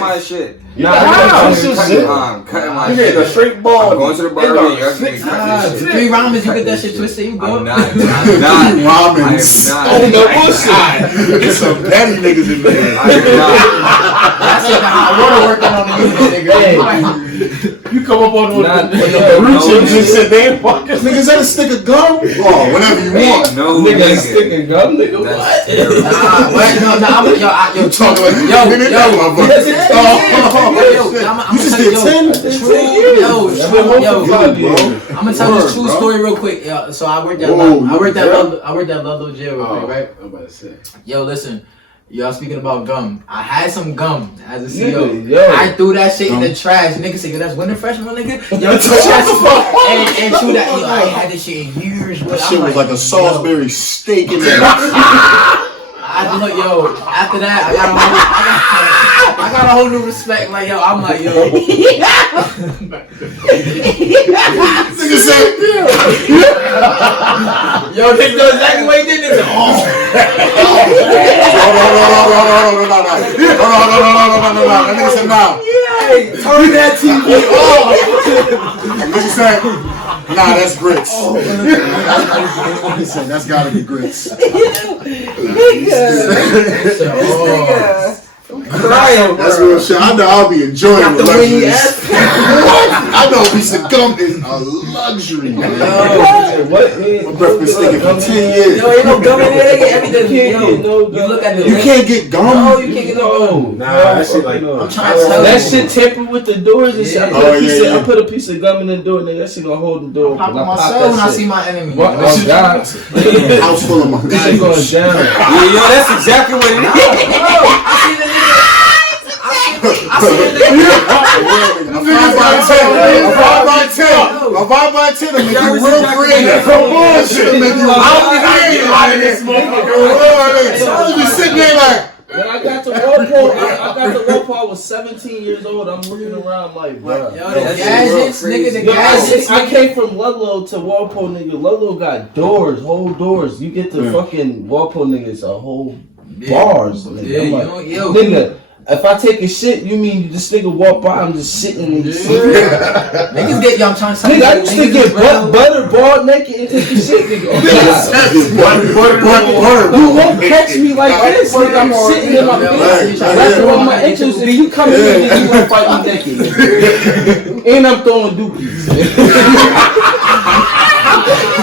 my shit. I'm cutting my shit. A straight ball. I'm going to the barber. You're cutting this shit. 3 ramen, you get that shit twisted. You go. I'm not. Ramen. Oh no bullshit. There's some petty niggas in there. That's it. I want to work on the nigga. You come up on the roots and just sit there and fuck this Nigga, is that a stick of gum? Oh, whatever you want. No nigga sticking gum, nigga. What? You talking like you just did 10? I'm gonna tell this true story real quick. So I worked at Ludlow jail real quick, right? I'm about to say. Yo, listen. Y'all speaking about gum. I had some gum as a CO. Yo. I threw that shit in the trash. Nigga said, yo, that's winter freshman, nigga. Yo, and chew that. Yo, I ain't had this shit in years. That shit was like a Salisbury steak in there. I look, yo, after that, I got a whole new respect. Like, yo, I'm like, yo. Nigga said, yo, they know exactly what he did. They said, no. That nigga said, nah. Hey, turn that TV off. Nigga said, nah, that's grits. He said, that's gotta be grits. Crying. That's real shit. I know I'll be enjoying the luxuries. I know a piece of gum is a luxury. What? My breath been stinking for 10 years. Yo, ain't no gum in there. They get everything. Yo, you look at the You can't get gum? No, you can't get no gum. Nah, that shit like. I'm trying to tell you. That shit tampered with the doors and shit. Yeah. I put a piece of gum in the door, nigga. That shit gonna hold the door I open. pop myself when I see my enemy. What? Oh, God. House full of my This shit going down. Yo, that's exactly what it is. A 5 by 10. A 5 by 10 will make you real creative. Bullshit. Make you real out of this motherfucker. You be sitting there like. When I got to Walpole, I was 17 years old. I'm looking around like, bro. Yo, the gadgets, nigga, the gadgets. I came from Ludlow to Walpole, nigga. Ludlow got doors, whole doors. You get to fucking Walpole, nigga, it's a whole bars. Nigga. Yeah, I'm like, nigga, if I take a shit, you mean this nigga walk by, I'm just sitting and just Niggas get, yo, I'm trying to tell you. Nigga, I used to get butter bald naked and take a shit, nigga. Butter. You won't catch me like this, nigga. I'm sitting in my bed. That's one of my interests. And you come in and you gonna fight me naked. And I'm throwing dookies.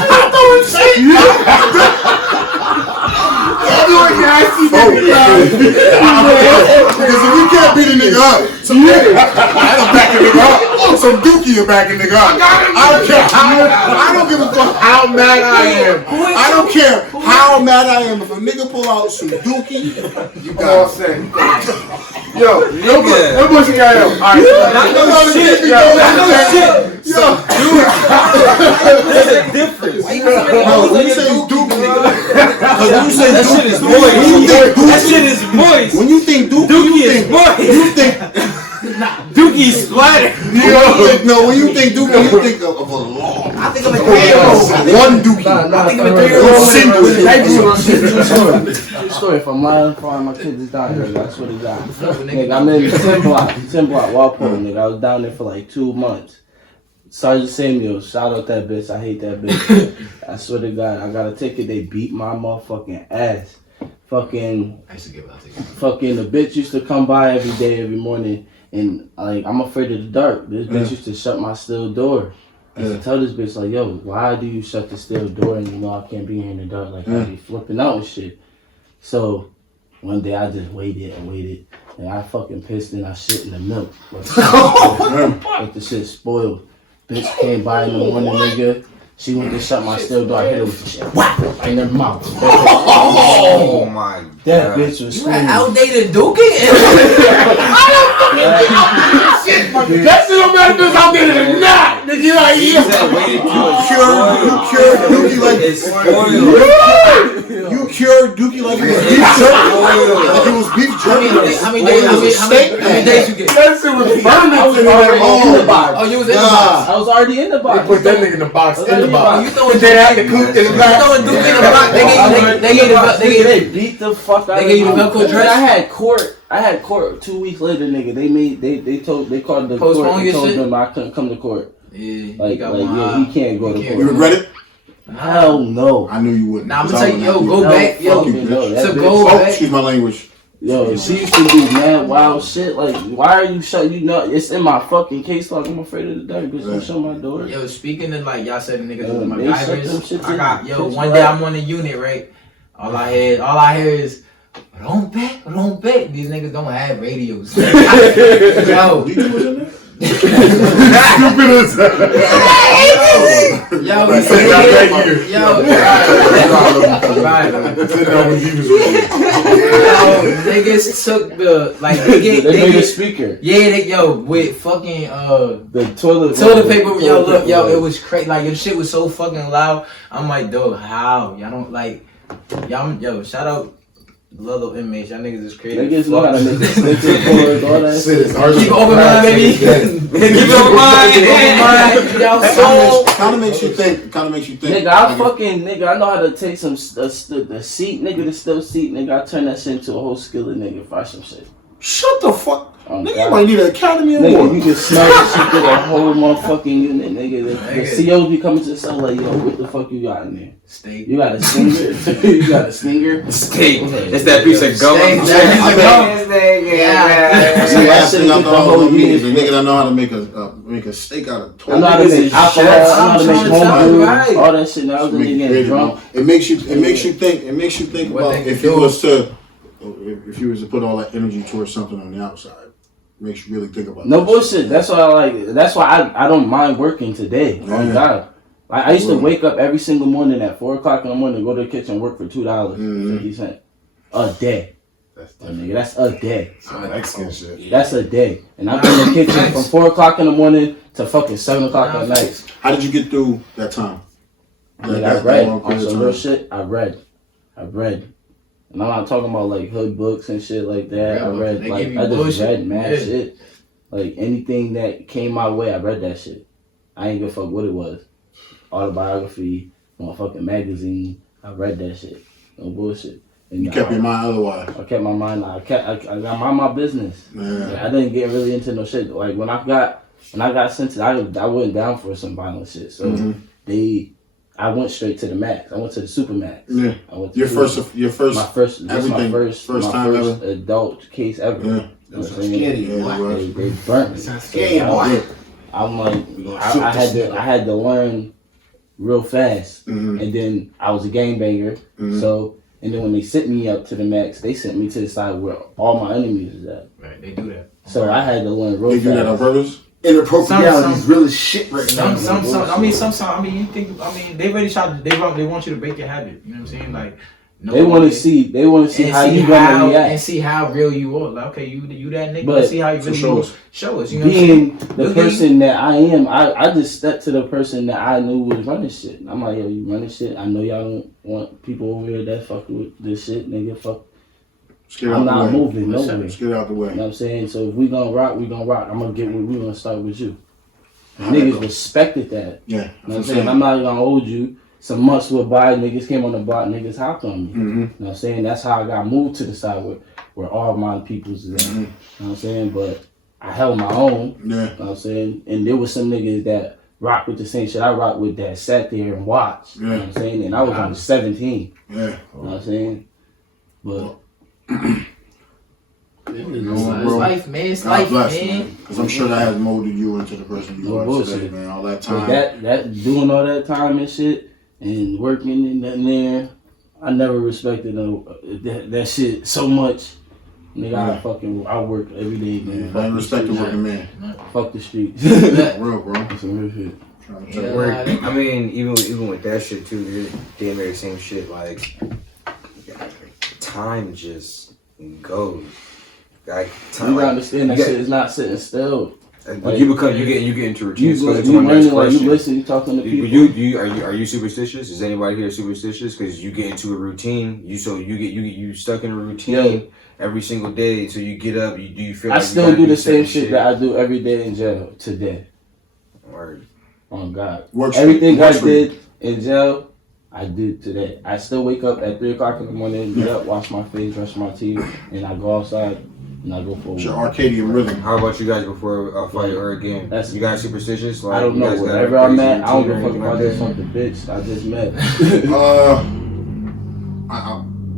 I'm throwing shit. Because if you can't beat a nigga up, that'll back a nigga up. Some dookie will back a nigga up. I don't care I don't give a fuck how mad I am. I don't care how mad I am. If a nigga pull out some dookie, you gotta say. Yo, what bullshit y'all am? Alright, not no shit, yo. Not no shit. Yo, there's a difference. When you say dookie, because when you say that shit is moist. That shit is moist. When you think dookie is moist. You think dookie splatter. When you think dookie, you think of a long. I think of a 3-year-old. One dookie. I think of a 3-year-old. Single. True story. If I'm lying, fine, my kids is down here. That's what it got. Nigga, I'm in 10 block, Walpole, nigga. I was down there for like 2 months. Sergeant Samuel, shout out that bitch. I hate that bitch. I swear to God, I got a ticket. They beat my motherfucking ass. Fucking, I used to give out tickets. fucking, the bitch used to come by every day, every morning, and like I'm afraid of the dark. This bitch used to shut my steel door. I used to tell this bitch like, yo, why do you shut the steel door and you know I can't be here in the dark? Like I be flipping out and shit. So one day I just waited, and I fucking pissed and I shit in the milk. But the shit spoiled. Bitch came by in the morning, nigga. She went to shut my steel door. I hit her with the shit. Whap! Right in her mouth. Oh my god. That bitch was screaming. Outdated Dookie? That shit don't matter if it's outdated or not. Nigga, like, He said, waited till it's cured Dookie like it's spoiled. you cured Dookie like it was beef jerky. Like it was beef jerky. How many days you get? that shit was burning. I was already in the box. Oh, you was in the box. I was already in the box. Put that nigga in the box. In the box. You throwing Then I had the coop in the You back. throwing Dookie in the box. They beat the fuck out They of gave you me. the Velcro dress? I had court 2 weeks later, nigga. They called the Postpone court and your told shit? them I couldn't come to court. Yeah, Like he can't go to You court. regret it? Hell no. I knew you wouldn't. Nah, I'm Cause gonna I tell you, would yo, not. go back, yo. Fucking no, that So bitch- go Oh, back. excuse my language. Yo, she used to do mad wild shit. Like, why are you shut? You know, it's in my fucking case. Like, I'm afraid of the dark. Bitch, don't show my door. Yo, speaking of like y'all said the niggas Yeah, was my they shut them drivers. shit I got to- yo. pitch One day black. I'm on the unit, right? All I hear is, don't bet. These niggas don't have radios. Yo, DQ was in there? Stupid as hell. yo, Like, say that year. yo, right. Said that when he was with you. Yo, niggas took the like they They made a get speaker. yo with fucking The toilet paper. Yo, look, yo, it was crazy. Like your shit was so fucking loud. I'm like, dog, how y'all don't like y'all? Yo, shout out. Little inmates, y'all niggas is crazy. Niggas know how to make extension cords, all that Shit shit. is hard. Keep open mind, baby. Keep open mind. Y'all so. Kind of makes you think. Nigga, I know how to take the seat, nigga, the still seat, nigga. I turn that shit into a whole skillet, nigga, fry some shit. Shut the fuck. Oh, Nigga, God. you might need an Academy Nigga, Award. you can smell that shit through the whole motherfucking unit, nigga. The COs be coming to the cell like, yo, what the fuck you got in there? Steak. You got a stinger? You got a stinger? Steak. It's that piece of gum. Steak, See, last thing I know how to meet is a nigga that know how to make a steak out of I know how to toilet. make alcohol, I know how to make homebrew, all that shit. Now I was Make nigga it getting creative, drunk. bro. It makes you think What about they if can you do. was to put all that energy towards something on the outside. Makes you really think about No that bullshit. shit. That's why I like. That's why I don't mind working today. Oh Yeah. God. Like, I used to Well. wake up every single morning at 4:00 in the morning, go to the kitchen, and work for Mhm. $2.50 a day. Nigga, that's a day. Some Mexican shit. That's a day. And I'm in the kitchen from 4:00 in the morning to fucking 7:00 at night. How did you get through that time? Nigga, I That read long on period of some real time? shit. I read. And I'm not talking about like hood books and shit like that. Yeah, I read they like give you I just bullshit. read mad Yeah. shit. Like anything that came my way, I read that shit. I ain't give a fuck what it was. Autobiography, motherfucking magazine. I read that shit. No bullshit. And You kept your mind otherwise. I kept my mind. I got my business. Yeah. I didn't get really into no shit. Like when I got sentenced, I went down for some violent shit. So I went straight to the max. I went to the super max. Yeah. I went to Your first my first adult case ever. Yeah. That sounds scary, Yeah, boy. well, They burnt me. That sounds scary, boy. I'm like, We gonna shoot I this nigga. had to learn real fast, Mhm. and then I was a gangbanger. Mhm. So, and then when they sent me up to the max, they sent me to the side where all my enemies was at. Right, they do that. So I had to learn real They fast. do that on purpose? Inappropriality is really shit right now. Some. I mean, you think. I mean, they really tried. They want you to break your habit. You know what I'm saying? Like, no. They want to see and how you gonna and react. see how real you are. Like, okay, you that nigga. But- Let's see how you So really show move. us. Show us. You know what I'm saying? Being the Look at person that I am, I just stepped to the person that I knew was running shit. I'm like, yo, you running shit? I know y'all don't want people over here that fuck with this shit, nigga. Fuck. Let's get I'm out not the way. moving nowhere. Let's get out the way. You know what I'm saying? So if we gonna rock, we gonna rock. I'm gonna get what we gonna start with you. Niggas respected that. Yeah. You know what I'm saying? I'm not gonna hold you. Some months went by, niggas came on the block, niggas hopped on me. Mm-hmm. You know what I'm saying? That's how I got moved to the side where all my peoples is at. Mm-hmm. You know what I'm saying? But I held my own. Yeah. You know what I'm saying? And there was some niggas that rock with the same shit I rock with that sat there and watched. You know what I'm saying? And I was only 17. Yeah. You know what I'm saying? But It's life, man. It's God life, bless, man. Because I'm sure that has molded you into the person you No are bullshit. today, man. All that but time. that doing all that time and shit and working in there, I never respected that shit so much. Nigga, Yeah. I work every day, man. I respect the working man. Fuck the streets. Real, bro. Some real shit. Yeah, Where, I mean, even with that shit too, they're damn near the same shit. Like, time just goes. Like, time, You gotta understand that you shit is not sitting still. Like, you get into routines. You Goes into my next learning, like, question. you listen, you talking to people. Are you superstitious? Is anybody here superstitious? Because you get into a routine. You stuck in a routine every single day. So you get up. You feel. I Like still do the same shit that I do every day in jail today. Word. Oh God! Works Everything I did in jail, I do today. I still wake up at 3 o'clock in the morning, get up, wash my face, brush my teeth, and I go outside and I go for a It's your walk. Arcadian rhythm. How about you guys before a fight or a game? That's- You guys superstitious? Like, I don't you know. guys got a Wherever I'm crazy at, I don't routine give a or fuck anything about like this that? fucking bitch I just met.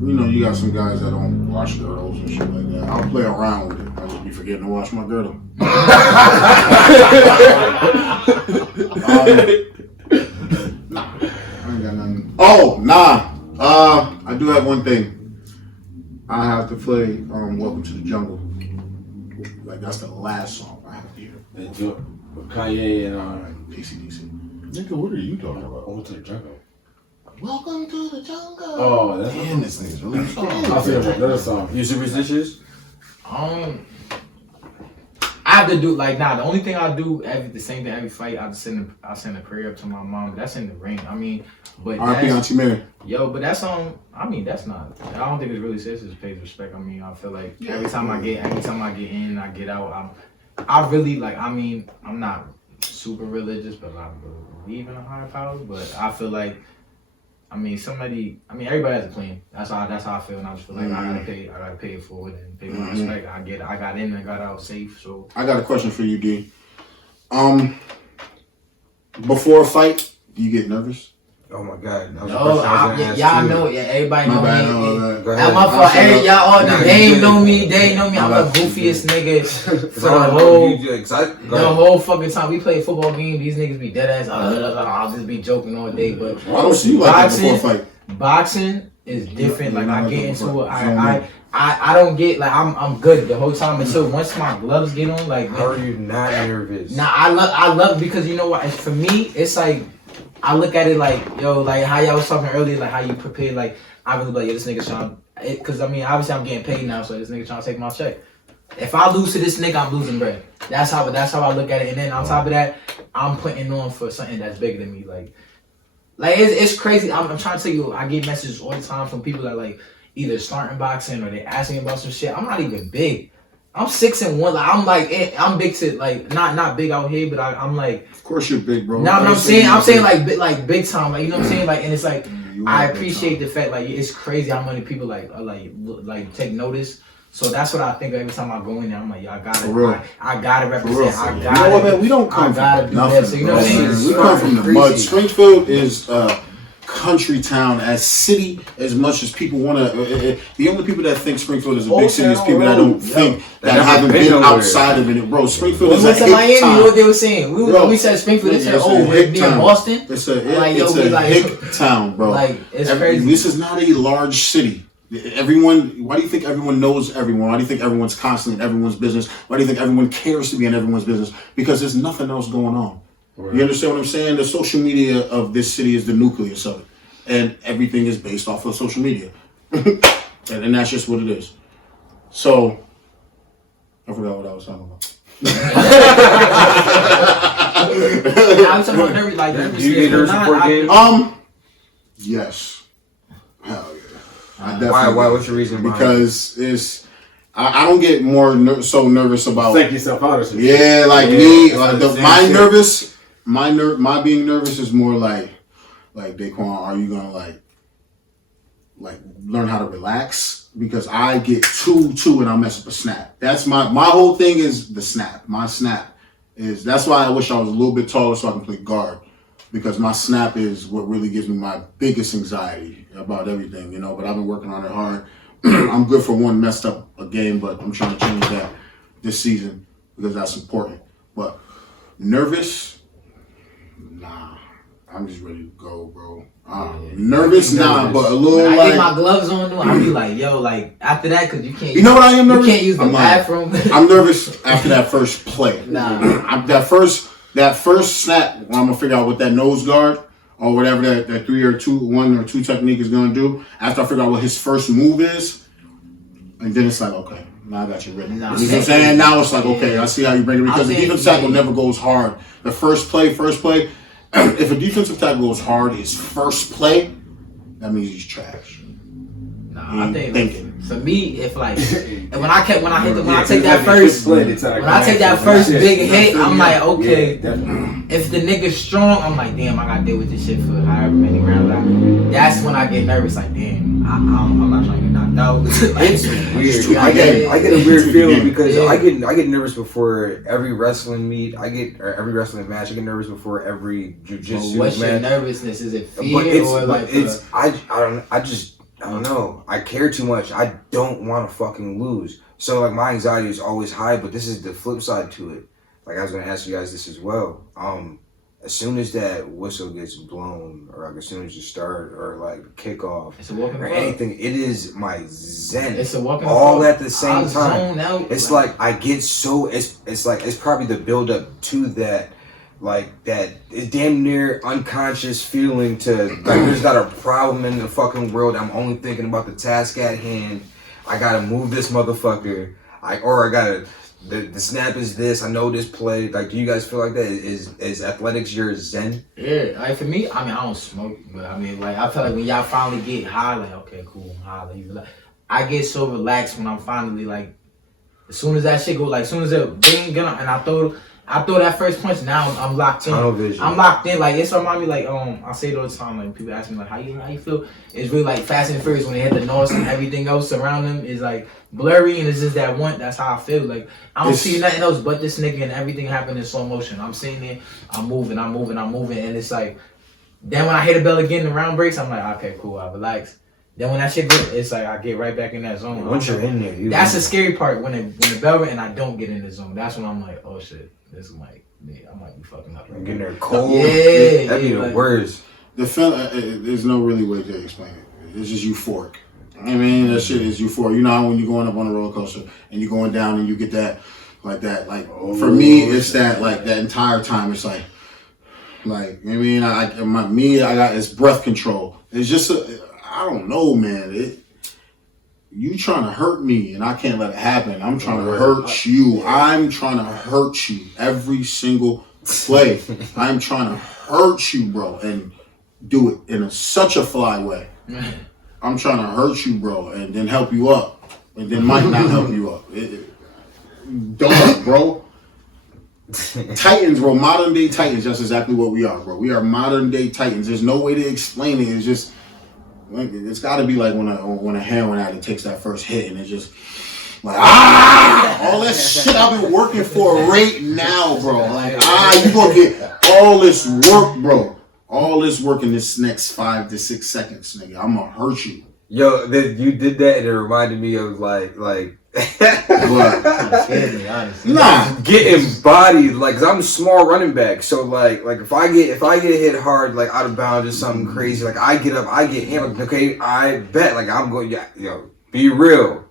You know, you got some guys that don't wash girdles and shit like that. I'll play around with it. I just be forgetting to wash my girdle. Nah, I ain't got nothing. Oh, nah. I do have one thing. I have to play Welcome to the Jungle. Like, that's the last song I have to hear. Kanye and ACDC. Nigga, what are you talking about? Welcome to the Jungle. Welcome to the Jungle. Oh, that's Damn, this nigga's really I'll say another song. You superstitious? I have to do like the only thing I do the same thing every fight. I send a prayer up to my mom. That's in the ring. I mean, but R.I.P. Auntie Mary. but that's I mean, that's not. I don't think it's really serious. It pays respect. I mean, I feel like every time I get in, I get out. I really like. I mean, I'm not super religious, but I believe in a higher power. But I feel like. I mean, everybody has a plan. That's how I feel, and I just feel like I gotta pay it forward and pay my respect. I got in and got out safe. So I got a question for you, D. Before a fight, do you get nervous? Oh my God. That was the oh, question I was gonna ask y'all you. know, everybody My know bad, me. no, Go That's ahead. my fault. Hey, y'all all Nah, they you ain't know good. me. They ain't know me. I'm the goofiest nigga for the whole fucking time. We play a football game. These niggas be dead ass. I'll just be joking all day. But I don't see you like that before a fight. boxing is different. Like I get into it. I I don't get like I'm good the whole time until once my gloves get on. Like How are you not nervous? nah, I love because you know what? For me, it's like I look at it like like how y'all was talking earlier, like how you prepare. Like I really like this nigga trying. Because I mean, obviously I'm getting paid now, so this nigga trying to take my check. If I lose to this nigga, I'm losing bread. That's how I look at it. And then on top of that, I'm putting on for something that's bigger than me. Like it's crazy. I'm trying to tell you, I get messages all the time from people that like either starting boxing or they asking about some shit. I'm not even big. I'm 6'1". Like I'm big to like not big out here, but I'm like. Of course you're big, bro. No, I'm saying like big time. Like you know what I'm saying. Like and it's like I appreciate the fact like it's crazy how many people like take notice. So that's what I think every time I go in there. I'm like, I gotta represent. I gotta. You know what, man? We don't come from nothing. So, you know what I'm saying? We come from the mud. Springfield is country town, as city as much as people want to. The only people that think Springfield is a big city is people that don't think that haven't been outside of it. Bro, Springfield is a hip town. Miami, what they were saying. We said Springfield. They said, we're near Boston. It's a hick town, bro. Like it's crazy. This is not a large city. Why do you think everyone knows everyone? Why do you think everyone's constantly in everyone's business? Why do you think everyone cares to be in everyone's business? Because there's nothing else going on. Right. You understand what I'm saying? The social media of this city is the nucleus of it. And everything is based off of social media. and that's just what it is. So, I forgot what I was talking about. I'm talking about every Do you get nervous before games? Yes. Hell yeah. Why? What's your reason? Because I don't get so nervous about. Take yourself out of shit. Yeah, like me. My being nervous is more like Daquan. Are you gonna like learn how to relax? Because I get too and I'll mess up a snap. That's my whole thing is the snap. My snap is that's why I wish I was a little bit taller so I can play guard. Because my snap is what really gives me my biggest anxiety about everything, but I've been working on it hard. I'm good for one messed up a game, but I'm trying to change that this season because that's important. But nervous? Nah. I'm just ready to go, bro. Nervous? Nah, but a little when I like... get my gloves on, though, I'll be like, after that, because you can't... You know what I am nervous? You can't use the bathroom. I'm nervous after that first play. Nah. That first that first snap, I'm gonna figure out what that nose guard or whatever that 3 or 2, 1 or 2 technique is gonna do. After I figure out what his first move is, and then it's like, okay, now I got you ready. Nah, you know what I'm saying? Now it's like, okay, I see how you bring it because the defensive tackle never goes hard. The first play. If a defensive tackle goes hard, his first play, that means he's trash. Nah, I think for me, if like, and when I take that first big hit, I'm like, okay. If the nigga's strong, I'm like, damn, I gotta deal with this shit for however many rounds. That's when I get nervous. Like, damn, I'm not trying to get knocked out. It's weird. I get a weird feeling because I get nervous before every wrestling meet. Every wrestling match. I get nervous before every jiu-jitsu What's match. your nervousness? Is it fear or like? I don't know. I care too much. I don't want to fucking lose. So like my anxiety is always high, but this is the flip side to it. Like I was gonna ask you guys this as well. As soon as that whistle gets blown, or like as soon as you start, or like kickoff, or anything, it is my zen. It's a walking all at the same time. Zone out, it's like I get so. It's like it's probably the build up to that. Like that it's damn near unconscious feeling to like there's not a problem in the fucking world. I'm only thinking about the task at hand. I gotta move this motherfucker. The snap is this. I know this play. Like, do you guys feel like that? Is athletics your zen? Yeah, like for me, I mean I don't smoke, but I mean like I feel like when y'all finally get high, like okay, cool, I'm high. Like, I get so relaxed when I'm finally like, as soon as that shit go, like as soon as it bing, and I throw that first punch. Now I'm locked in. I'm locked in. Like it's remind me like I say it all the time. Like people ask me like how you feel. It's really like Fast and Furious when they hit the noise and everything else around them is like blurry and it's just that one. That's how I feel. Like I don't see nothing else but this nigga and everything happening in slow motion. I'm sitting there. I'm moving, and it's like. Then when I hit the bell again, the round breaks. I'm like okay, cool. I relax. Then when that shit goes, it's like I get right back in that zone. Once you're in there, that's the scary part when the bell rings and I don't get in the zone. That's when I'm like, oh shit, this might, I might be fucking up. I'm getting there cold. Yeah, that'd be the worst. The feeling, there's no really way to explain it. It's just euphoric. I mean, that shit is euphoric. You know how when you're going up on a roller coaster and you're going down and you get that, like for me, it's that like that entire time. It's like I mean, I got it's breath control. It's just I don't know, man. You trying to hurt me, and I can't let it happen. I'm trying to hurt you. I'm trying to hurt you every single play. I'm trying to hurt you, bro, and do it in such a fly way. I'm trying to hurt you, bro, and then help you up, and then might not help you up. Don't, bro. Titans, bro. Modern day Titans. That's exactly what we are, bro. We are modern day Titans. There's no way to explain it. It's just. It's got to be like when a heroin addict takes that first hit and it's just like all that shit I've been working for right now, bro. Like you gonna get all this work, bro. All this work in this next 5 to 6 seconds, nigga. I'm gonna hurt you. Yo, you did that and it reminded me of like. Nah, getting bodied like cause I'm a small running back, so like if I get hit hard like out of bounds or something crazy, like I get up, I get hammered. Okay, I bet like I'm going. Yo, be real.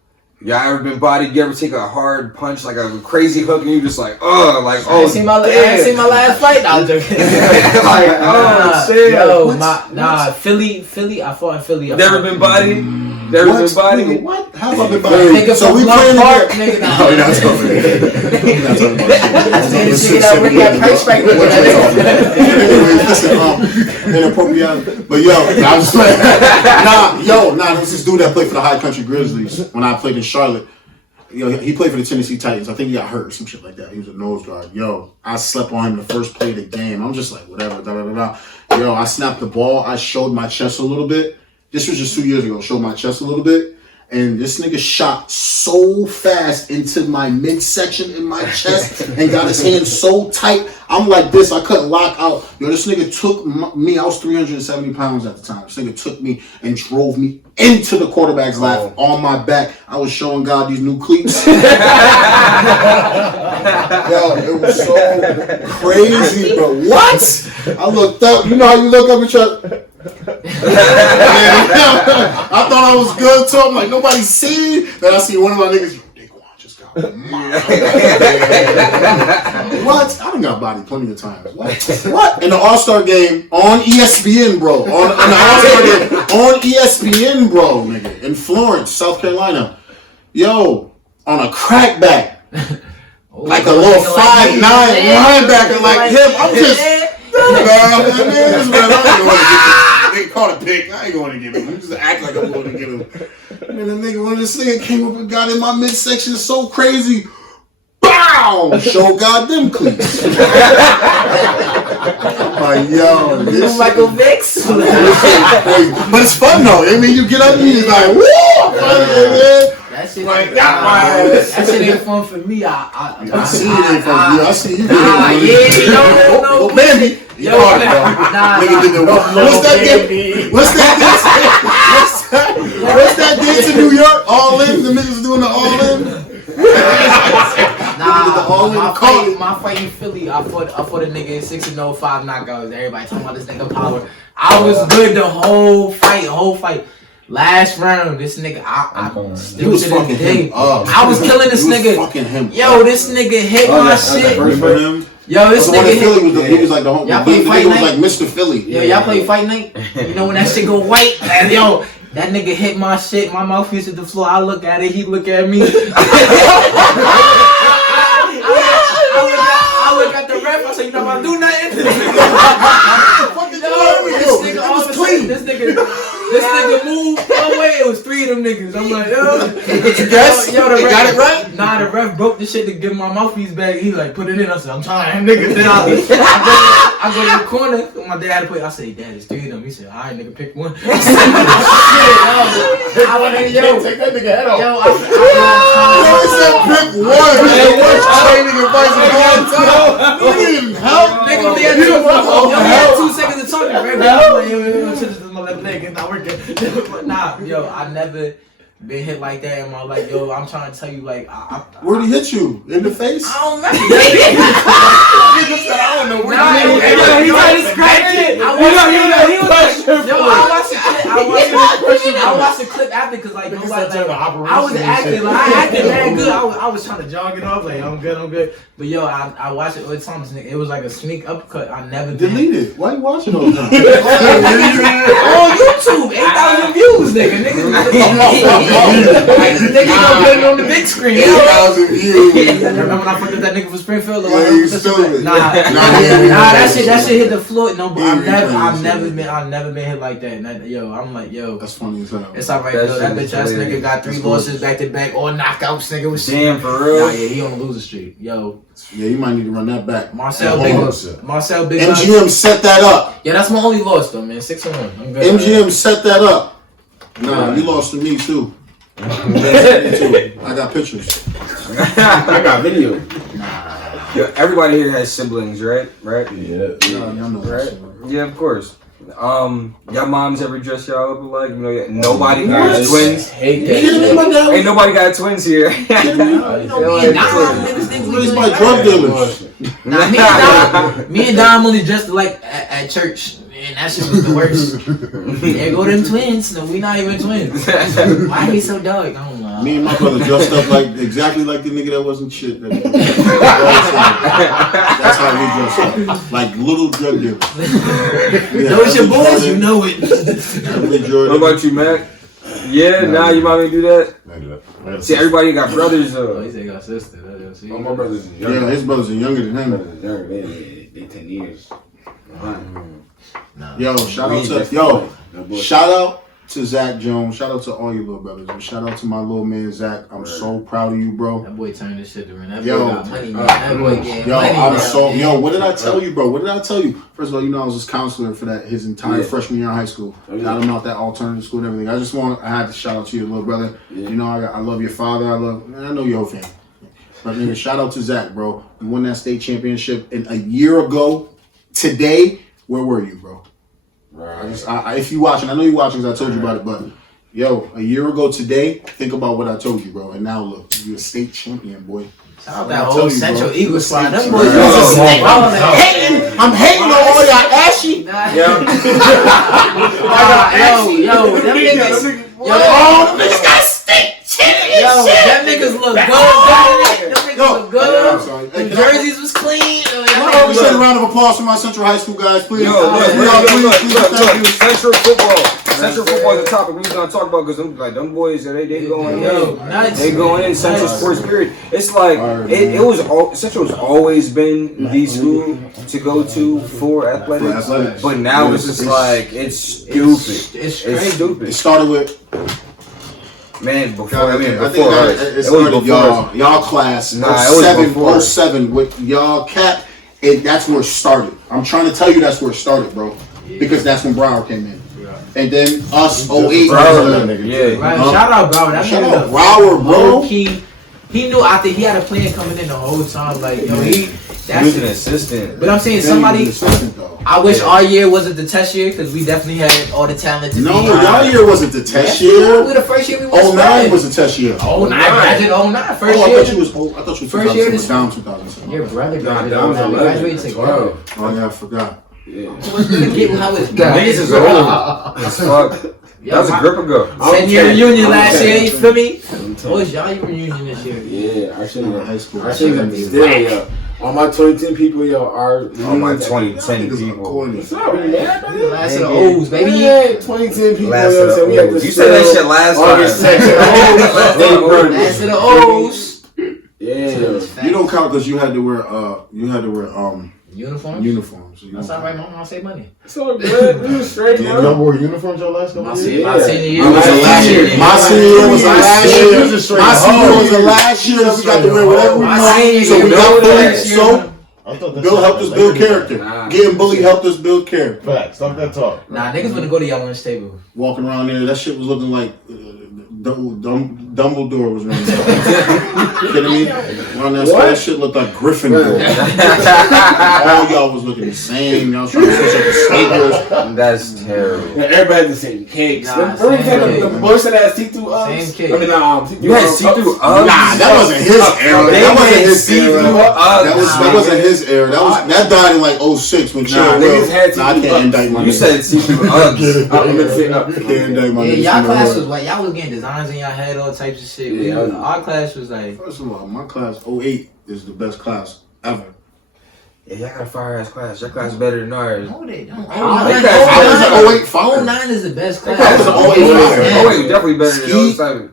Y'all ever been bodied? You ever take a hard punch like a crazy hook and you just like I ain't seen my last fight. I'm joking. Like shit. Yo, Philly. I fought in Philly. Never been bodied. Never been bodied. What? How have I been bodied? So we playing nigga. No, you're not talking about You're not talking about Inappropriality. But yo, I was playing. Nah, there was this dude that played for the High Country Grizzlies when I played in Charlotte. Yo, he played for the Tennessee Titans. I think he got hurt or some shit like that. He was a nose guard. Yo, I slept on him the first play of the game. I'm just like, whatever, Yo, I snapped the ball. I showed my chest a little bit. This was just 2 years ago. Showed my chest a little bit. And this nigga shot so fast into my midsection in my chest and got his hand so tight. I'm like this. I couldn't lock out. Yo, this nigga took me. I was 370 pounds at the time. This nigga took me and drove me into the quarterback's lap on my back. I was showing God these new cleats. Yo, it was so crazy, bro. What? I looked up. You know how you look up at your... I thought I was good too. I'm like, nobody see. Then I see one of my niggas, Daquan just got What? I done got body plenty of times. What? In the All-Star game on ESPN, bro. On the All-Star game on ESPN, bro, nigga. In Florence, South Carolina. Yo, on a crackback. Like a little 5'9" linebacker like him. I'm just... They caught a pick. I ain't going to get him. I'm just act like I'm going to get him. And the nigga, when this nigga came up and got in my midsection so crazy, bow! Show goddamn cleats. Like, yo, this Michael Vicks. but it's fun though. I mean, you get up and you're like, woo! That shit, Like, that shit ain't fun for me. I see it ain't fun. I see you. No, baby. Yo, Nigga did the what's that dance? What's that dance in New York? All in. The niggas doing the all in. My fight in Philly, I fought a nigga in 6-0, 5 knockouts. Everybody talking about this nigga power. I was good the whole fight. Last round, this nigga, I still was fucking him. I was killing this nigga. Fucking him. Yo, this nigga hit my shit. Yo, this nigga hit. He was like the whole. Y'all play Fight was Night? like Mr. Philly. Yo, y'all play Fight Night? You know when that shit go white? And yo, that nigga hit my shit. My mouthpiece hit the floor. I look at it. He look at me. I look at the ref. I say, you know if I do nothing. This nigga moved away. It was 3 of them niggas. I'm like, yo. Did you guess? Yo, the ref got it right? Nah, the ref broke the shit to give my mouthpiece back. He like, put it in. I said, I'm trying, nigga. Then I go to the corner. My dad had to put it. I said, Dad, it's 3 of them. He said, all right, nigga, pick one. I went in, yo. Take that nigga head off. Yo, I said pick one. Man, what's training advice in all time? You didn't help. Nigga only had 2 seconds of talking, right? I'm like, yo, this is my left leg. It's not working. But nah, yo, I never been hit like that in my life. Yo, I'm trying to tell you, like, Where'd he hit you? In the face? I don't remember. I don't know where He tried to scratch it. I watched the clip after because like nobody, I was acting like I acted that good. I was trying to jog it off like I'm good. But yo, I watched it all the time. It was like a sneak uppercut. I never delete it. Why you watching all the time? On YouTube, 8,000 views, nigga. Nigga don't put it on the big screen. 8,000 views. Remember when I fucked up that nigga from Springfield? Yeah, you stupid. Nah, that shit hit the floor. No, but I've never been hit like that. Yo, I'm like, yo, that's funny as hell. It's alright though. That bitch ass nigga got 3 losses back to back, all knockouts. Nigga was damn for real. Nah, yeah, he on the loser streak. Yo, yeah, you might need to run that back. Marcel Big MGM set that up. Yeah, that's my only loss though, man. 6-1. I'm good. MGM set that up. Nah, you lost to me too. I got pictures. I got video. Yo, everybody here has siblings, right? Yeah, y'all know right? Yeah, of course. Y'all moms ever dress y'all up like, you know, nobody has twins. Hate that. Ain't nobody got twins here. Me and Dom only dressed like at church. And that shit was the worst. There go them twins. No, we not even twins. Why he so dark? I don't know. Me and my brother dressed up like exactly like the nigga that wasn't shit. That's how we dressed up. Like little drug dealers. Those your boys, you know it. What about you, Mac? Yeah, now you want me to do that? See, everybody got brothers. Oh, he said he got sisters. My brothers is younger. Yeah, his brothers are younger than him. They 10 years. Yo, shout out to Zach Jones. Shout out to all you little brothers. And shout out to my little man Zach. I'm so proud of you, bro. That boy turned this shit around. That boy got money, man. That boy getting money. What did I tell you, bro? What did I tell you? First of all, you know I was his counselor for that his entire freshman year in high school. Got him out that alternative school and everything. I had to shout out to you, little brother. Yeah. You know I love your father. I know your whole family. But nigga, shout out to Zach, bro. You won that state championship, and a year ago today, where were you, bro? Right. If you watching, I know you watching because I told you about it, but yo, a year ago today, think about what I told you, bro. And now look, you're a state champion, boy. Shout out that whole Central Eagles squad. Them boys I'm hating on all y'all ashy. Yo, them niggas got state champion. Them niggas look good. Them niggas look good. I'm sorry. The jerseys was clean. Can I always say a round of applause for my Central High School guys, please? Yo, look. Central football. Central football is the topic we was gonna talk about because them boys they going in. They going in Central sports period. It's like it was all Central's always been the school to go to for athletics, but now it's just like it's stupid. It's stupid. It started with. Man, before it started y'all class. Nah, it was 07 with y'all cap. That's where it started. I'm trying to tell you that's where it started, bro. Because that's when Broward came in. And then us 08. Broward, yeah. Right, shout out Broward. That Shout nigga out Broward, bro. He knew after he had a plan coming in the whole time. Like, yo, he was an assistant. But I'm saying somebody. I wish our year wasn't the test year because we definitely had all the talent to No, be. y'all year wasn't the test year. We the first year we went. 09 was the test year. 09, imagine 09. First I year. thought you was. I thought you was First year. down 2007. Your brother graduated to 12. Oh yeah, I forgot. Get how it's Niggas is old as fuck. That was a grip ago. 10-year reunion last year, you feel me? What was y'all reunion this year? Yeah, our shit High school. Our shit still, yo. All my 2010 people, yo, are All my 2010 people. What's up, man? Last of the O's, baby. Yeah, 2010 people, Last yo. of the So we had to O's. You said that shit last time. Last of the O's. Yeah. You don't count because you had to wear Uniforms? uniforms. That's not right, mom. I save money. So good. We was straight, You bro. know, wore uniforms your last couple of years? My senior year. My senior year was the last year. My senior year was the last year that we got to wear whatever we wanted. So we got bullied. So Bill helped us build character. Getting bullied helped us build character. Facts. Stop that talk. Nah, niggas wanna go to y'all lunch table. Walking around there, that shit was looking like Dumbledore was running. You kidding me? Around that shit looked like Gryffindor. All y'all was looking the same. Y'all was trying to switch up the sneakers. That's terrible. Yeah, everybody had the same cakes. Nah, The boys that had see-through Uggs. Same cake. I mean, see-through You had Uggs. see-through Uggs? Nah, that wasn't his era. They That wasn't had his see-through era. Uggs. That wasn't his era. That died in like 06 when Chill niggas had I can't see-through indict my You said see-through Uggs. I'm gonna say up. Can't indict my Yeah, niggas. y'all class was like, y'all was getting designs in y'all head, all types of shit. Yeah. Our class was like, First of all, my class 08 is the best class ever. Yeah, y'all got a fire ass class. Your class is better than ours. no, they don't. I was an 08 fire. 09 is the best class. That was an 08 fire. Oh wait, definitely better than Ski. those type.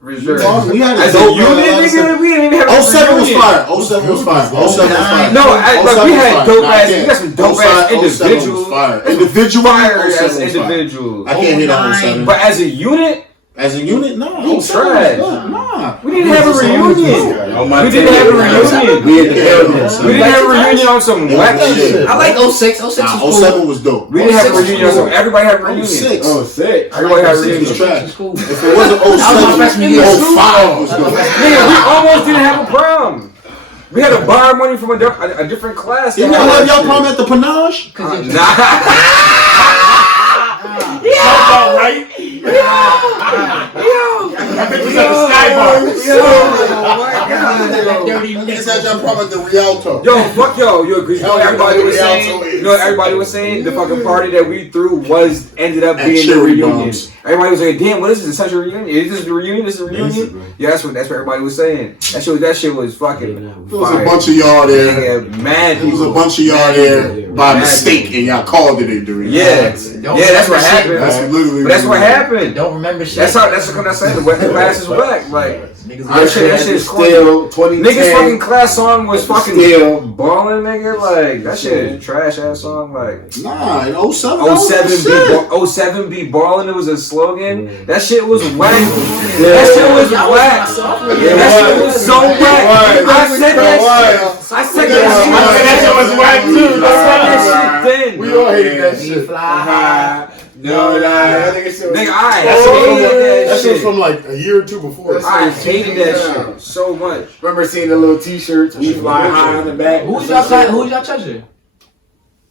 For sure. We had a As a dope unit, nigga, we didn't even have a 07 was reunion. fire. 07 was fire. 07 was fire. No, look, we had dope ass. We We got some dope ass individuals. Individual Fire 07 as was fire. individuals. I can't hit on 07. But as a unit, As a unit, no. We 07 trash. was good. Nah. we didn't have a reunion. On my We didn't have a reunion. We had the building. We didn't have a reunion on some whack shit. I like 06. 06 was Nah, cool. 07 was dope. We didn't have a 06 was reunion on some. cool. Everybody had a reunion. 06. Oh, sick. Everybody had a 06 reunion. was trash. was cool. If it wasn't That was my 07, freshman year. 05 was good. Nigga, we almost didn't have a prom. We had to borrow money from a different class. You never have y'all prom at the Panache? Nah. Right? I think we got the Sky Bar. Niggas had y'all prom at the Rialto. Yo, fuck yo, cause you know what everybody was saying. You know what everybody was saying? The fucking party that we threw ended up At being the cherry reunion. bombs. Everybody was like, "Damn, what is this? A central reunion? Is this the reunion? This is a reunion?" Basically. Yeah, that's what everybody was saying. That shit was fucking. There was a bunch of y'all there. Yeah, mad There was people. a bunch of y'all there by mistake, and y'all called it a reunion. Yeah, that's what happened. That's literally. But that's what happened. Don't remember shit. That's what I'm saying. The class is whack. Like Niggas that shit is corny. still 2010. Niggas fucking class song was fucking Still. balling, nigga. Like that shit is a trash ass song. Like Nah, in 07. that was 07 shit. 07 be balling. It was a slogan. That shit was whack. That shit was whack. That shit was so whack. I said that shit. I said that shit was whack too. I said that shit then. We all hated that We shit. fly high. No, that nigga shit was. Nigga, I That hated that shit was shit. from like a year or two before. I hated that shit so much. Remember seeing the little T-shirts? We fly high on the back. Who's y'all treasure?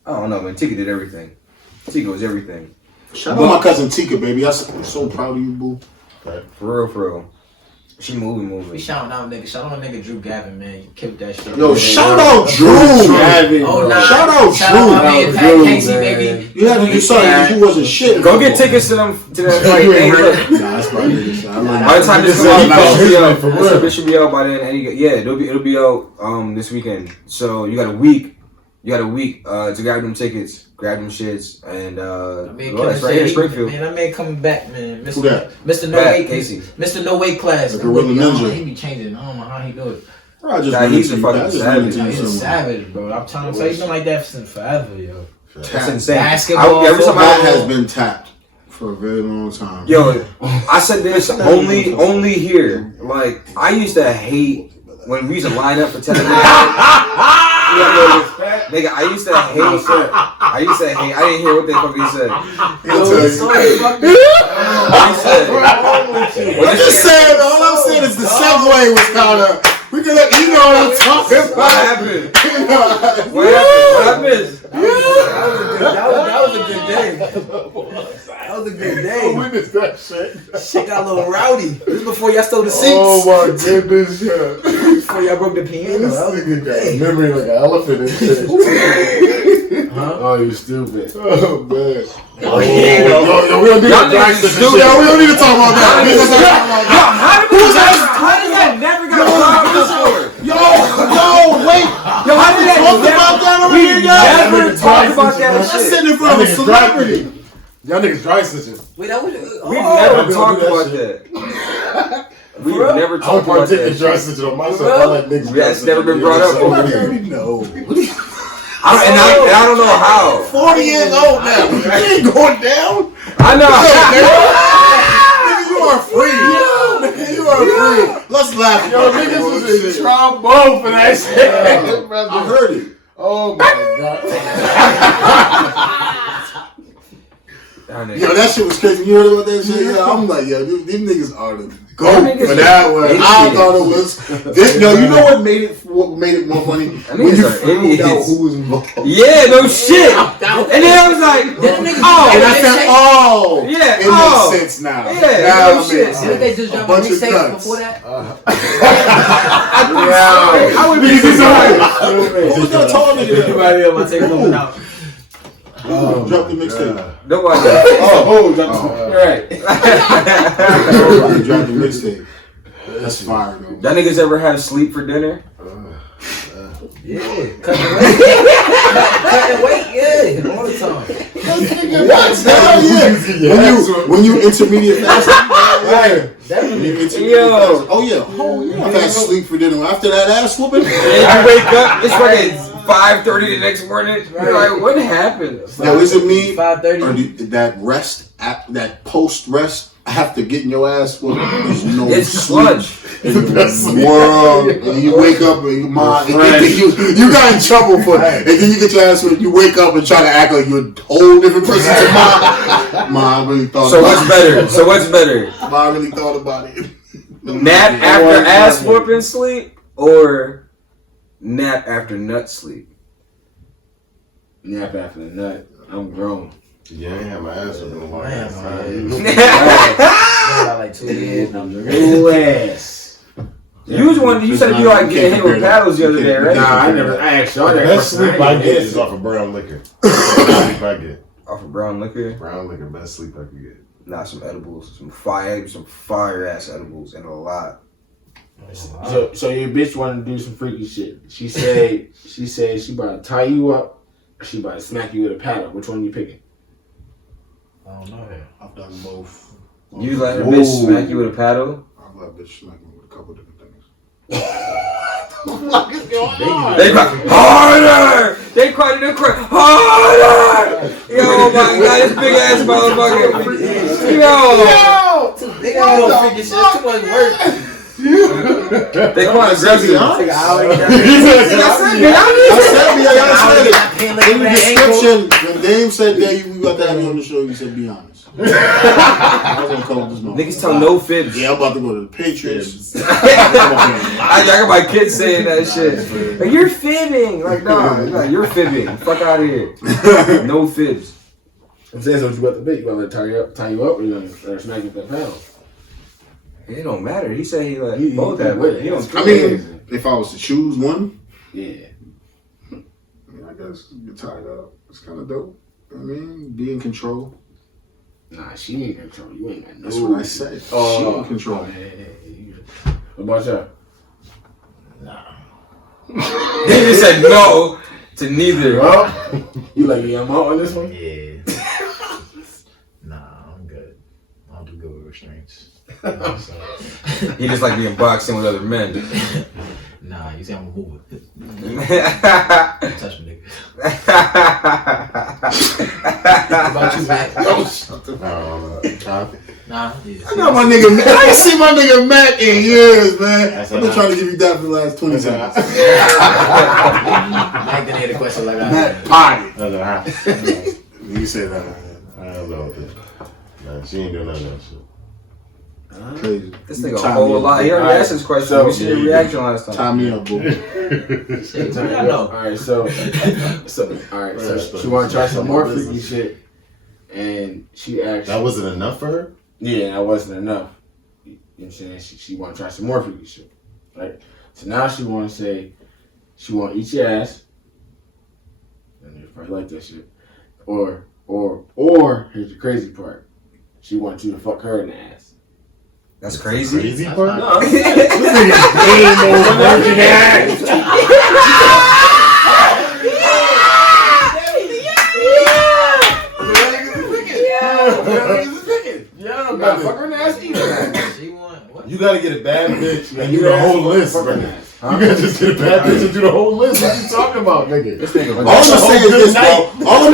I don't know, man. Tika did everything. Tika was everything. Shout out my cousin Tika, baby. I'm so proud of you, boo. For real, for real. She moving. We shouting out nigga. Shout out nigga Drew Gavin, man. You killed that shit. Yo, shout out Drew. Oh, nah. Shout out Shout out my man Drew. Pat Casey, baby. You had to do something. You wasn't shit. Go get tickets to that fight. Hey, look. Nah, that's my nigga. By the time this comes out, for real. it should be out by then. Yeah, it'll be out this weekend. So you got a week. To grab them tickets, grab them shits, and it's right here in Springfield. Man, that man coming back, man. Who that? Mr. No Pat Weight Casey. Mr. No Weight Class. The Gorilla Ninja. He be changing. I don't know how he do it. Bro, I just Nah, he's a fucking savage. He's a savage, bro. I'm trying to tell you, he's been like that since forever, yo. That's insane. Basketball, Every time That has been tapped for a very long time. Yo, I said this only here. Like, I used to hate when we used to line up for television. Nigga, I used to hate. I didn't hear what the fuck he said. I'm just saying, all I'm saying is the segue was kind of. We can let you know what I'm talking about. What happened? What happened? That was a good day. That was a good day. Witness that shit. Shit got a little rowdy. This is before y'all stole the seats. Oh my goodness, yeah. Before y'all broke the piano. This That was a nigga good got day. memory like an elephant and shit. Oh, you stupid. Oh man. Oh, yeah, Yo, we don't need to Y'all niggas stupid. Yo, we don't need to talk about that. How did that never got brought up before? Yo, wait. Yo, how did that Talk about that over here, y'all. never talk about that I'm shit? sitting in front of a celebrity. Y'all niggas dry snitching. Wait, that was. We never talked about that. We never I don't talked about partake in that. dry snitching on myself. I like niggas. That's never been brought up over here. No. I don't know how. 40 years old now. You ain't going down. I know. Nigga, you are free. Nigga, you are free. Let's laugh. Yo, niggas was in trombone for that shit. I heard it. Oh my god. Yo, that shit was crazy. You heard about that shit? Yeah, I'm like, yo, these niggas are the GOAT Niggas for that one. idiots. I thought it was. No, you know what made it more funny? When you are found out idiots. who was involved. Yeah, no shit. And then I was like, And I said, oh, Yeah, it oh. makes sense now. Yeah, now no it shit. makes Didn't they just a drop a bunch of mixtape nuts. before that? I would be surprised. Who was that tall nigga? Everybody else, I take them out. Drop the mixtape. Nobody. Right. Nobody dropped the mixtape. That's fire, though. Y'all niggas ever have sleep for dinner? Yeah. Cutting weight, yeah. All the time. What? Hell yeah. When you intermediate fasting, Right. when you intermediate Yo. fasting. Oh yeah. I've had sleep for dinner. After that ass whooping. And you wake up, it's fucking 5:30 the next morning. You're like, what happened? Now is it me 5:30. or that rest, that post rest after getting your ass whooped? There's no It's sleep clutch. in the world. And you wake up and your mind, and then you got in trouble for it. And then you get your ass whooped. You wake up and try to act like you're a whole different person to mine. Mine really thought So about what's better? Mine really thought about it. Nap after ass whooping sleep or nap after nut sleep? Nap after the nut. I'm grown. Yeah, I ain't had my ass up in a while. Got like 2 years now. Ooh ass. You said you like getting hit with paddles the other day, right? Nah, I never. I actually. The best sleep I get is off of brown liquor. Best sleep I get. Off of brown liquor? Brown liquor, best sleep I can get. Nah, some edibles, some fire ass edibles, and a lot. So your bitch wanted to do some freaky shit. She said she about to tie you up. Or she about to smack you with a paddle. Which one you picking? I don't know. I've done both. You let a bitch smack you with a paddle? I've let a bitch smack me with a couple different things. They cry harder. They cry harder. Yo, my God, this big ass motherfucker. Yo. They got no freaking shit. Too much work. They cry aggressive. In the description, when Dame said that we about to have you on the show, you said be honest. I was gonna come with this moment. Niggas tell no fibs. Yeah, I'm about to go to the Patriots. I got my kids saying that shit. Like, you're fibbing. Like, nah, you're fibbing. Fuck out of here. No fibs. I'm saying, so what you about to be? You about to tie you up, or you gonna smack you with that paddle? It don't matter. He said he like He both have with it. it. He don't I mean, if I was to choose one, Yeah. I guess get tied up. It's kind of dope. I mean, be in control. Nah, she ain't control. You ain't got no. That's what I said. She in control. Yeah. What about y'all? He just said no to neither. You like I'm out on this one? Yeah. Nah, I'm good. I don't do good with restraints. You know what I'm saying? He just like being boxing with other men. Nah, you see I'm a mover. Nah, Touch me, nigga. What about you, Mac? Nah, yeah. I got my nigga Mac. I ain't seen my nigga Mac in years, man. I've been trying to give you that for the last 20 seconds. Mac didn't hear the question like I Mac did. potty. You say that. I don't know. Nah, she ain't doing none of that shit. Crazy. this nigga a whole lot. He already asked this question. So- We see the reaction last time. Tie me up, boo. Shit, what y'all know? Alright, so she wanna try some more freaky shit. And she asked That wasn't enough for her? yeah, that wasn't enough. You know what I'm saying? She wanna try some more freaky shit. Right? So now she wanna say she wanna eat your ass. And you probably like that shit. Or here's the crazy part. She wants you to fuck her in the ass. That's crazy. Crazy That's part? not- Yeah, man, fuck her in the ass, eat her ass. She want what? You gotta get a bad bitch and You do the ass, whole list, fuck her bro. in You the ass. gotta just get a bad bitch and do the whole list. What you talking about, nigga? This nigga. All I'm gonna say is this, bro. All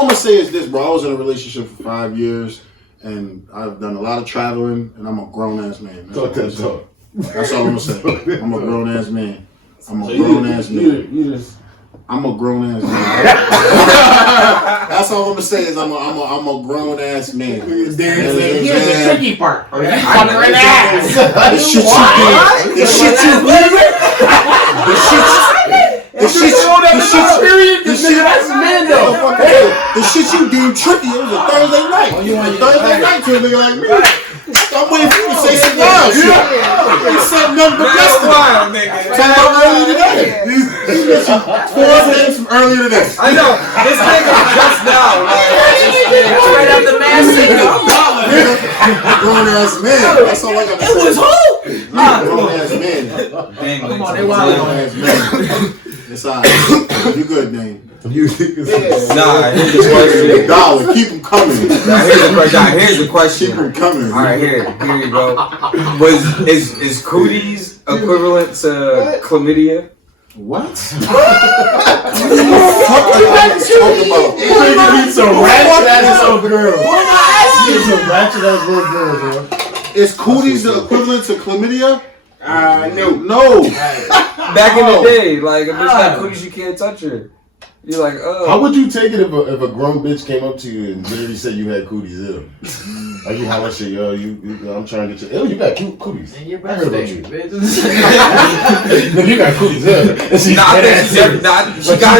I'm gonna say is this, bro. I was in a relationship for 5 years, and I've done a lot of traveling, and I'm a grown ass man. That's all Talk I'm that gonna talk. say. That's all I'm gonna say. I'm a grown ass man. I'm a So grown ass man. you just I'm a grown ass man. That's all I'm gonna say is I'm a grown ass man. here's the tricky part. Oh, yeah. Fuck her in the ass. The shit you do. The shit you do. The shit. The shit. The shit. The shit. That's a man though. The shit you deem tricky. It was a Thursday night. Thursday night to a nigga like me. I'm waiting for you to say some wild shit. You ain't said nothing but yesterday. Wild, nigga. Talking about earlier today. These bitches 4 days from earlier today. I know. This nigga just now. Straight out the man. Grown ass man. That's all I got to say. It was who? Grown ass man. Come on, they wild. Grown ass man. It's alright. You good, Dane. You think it's Nah, here's the question. Dollar, keep them coming. Here's the question. Keep them coming. All right, here you go. Is cooties equivalent to chlamydia? What? What you guys talking about? Nigga need some ratchet ass little girl. Need some ratchet ass little girl, bro. Is cooties the equivalent to chlamydia? No. No. Back in the day, like if it's not cooties, you can't touch her. You're like, oh. How would you take it if a grown bitch came up to you and literally said you had cooties? Ew. Like you holler shit, yo, I'm trying to get you. Ew, you got cute cooties. And your I heard about you. birthday, No, you got cooties, yeah. And she's Nah, I dead think ass she serious. gotta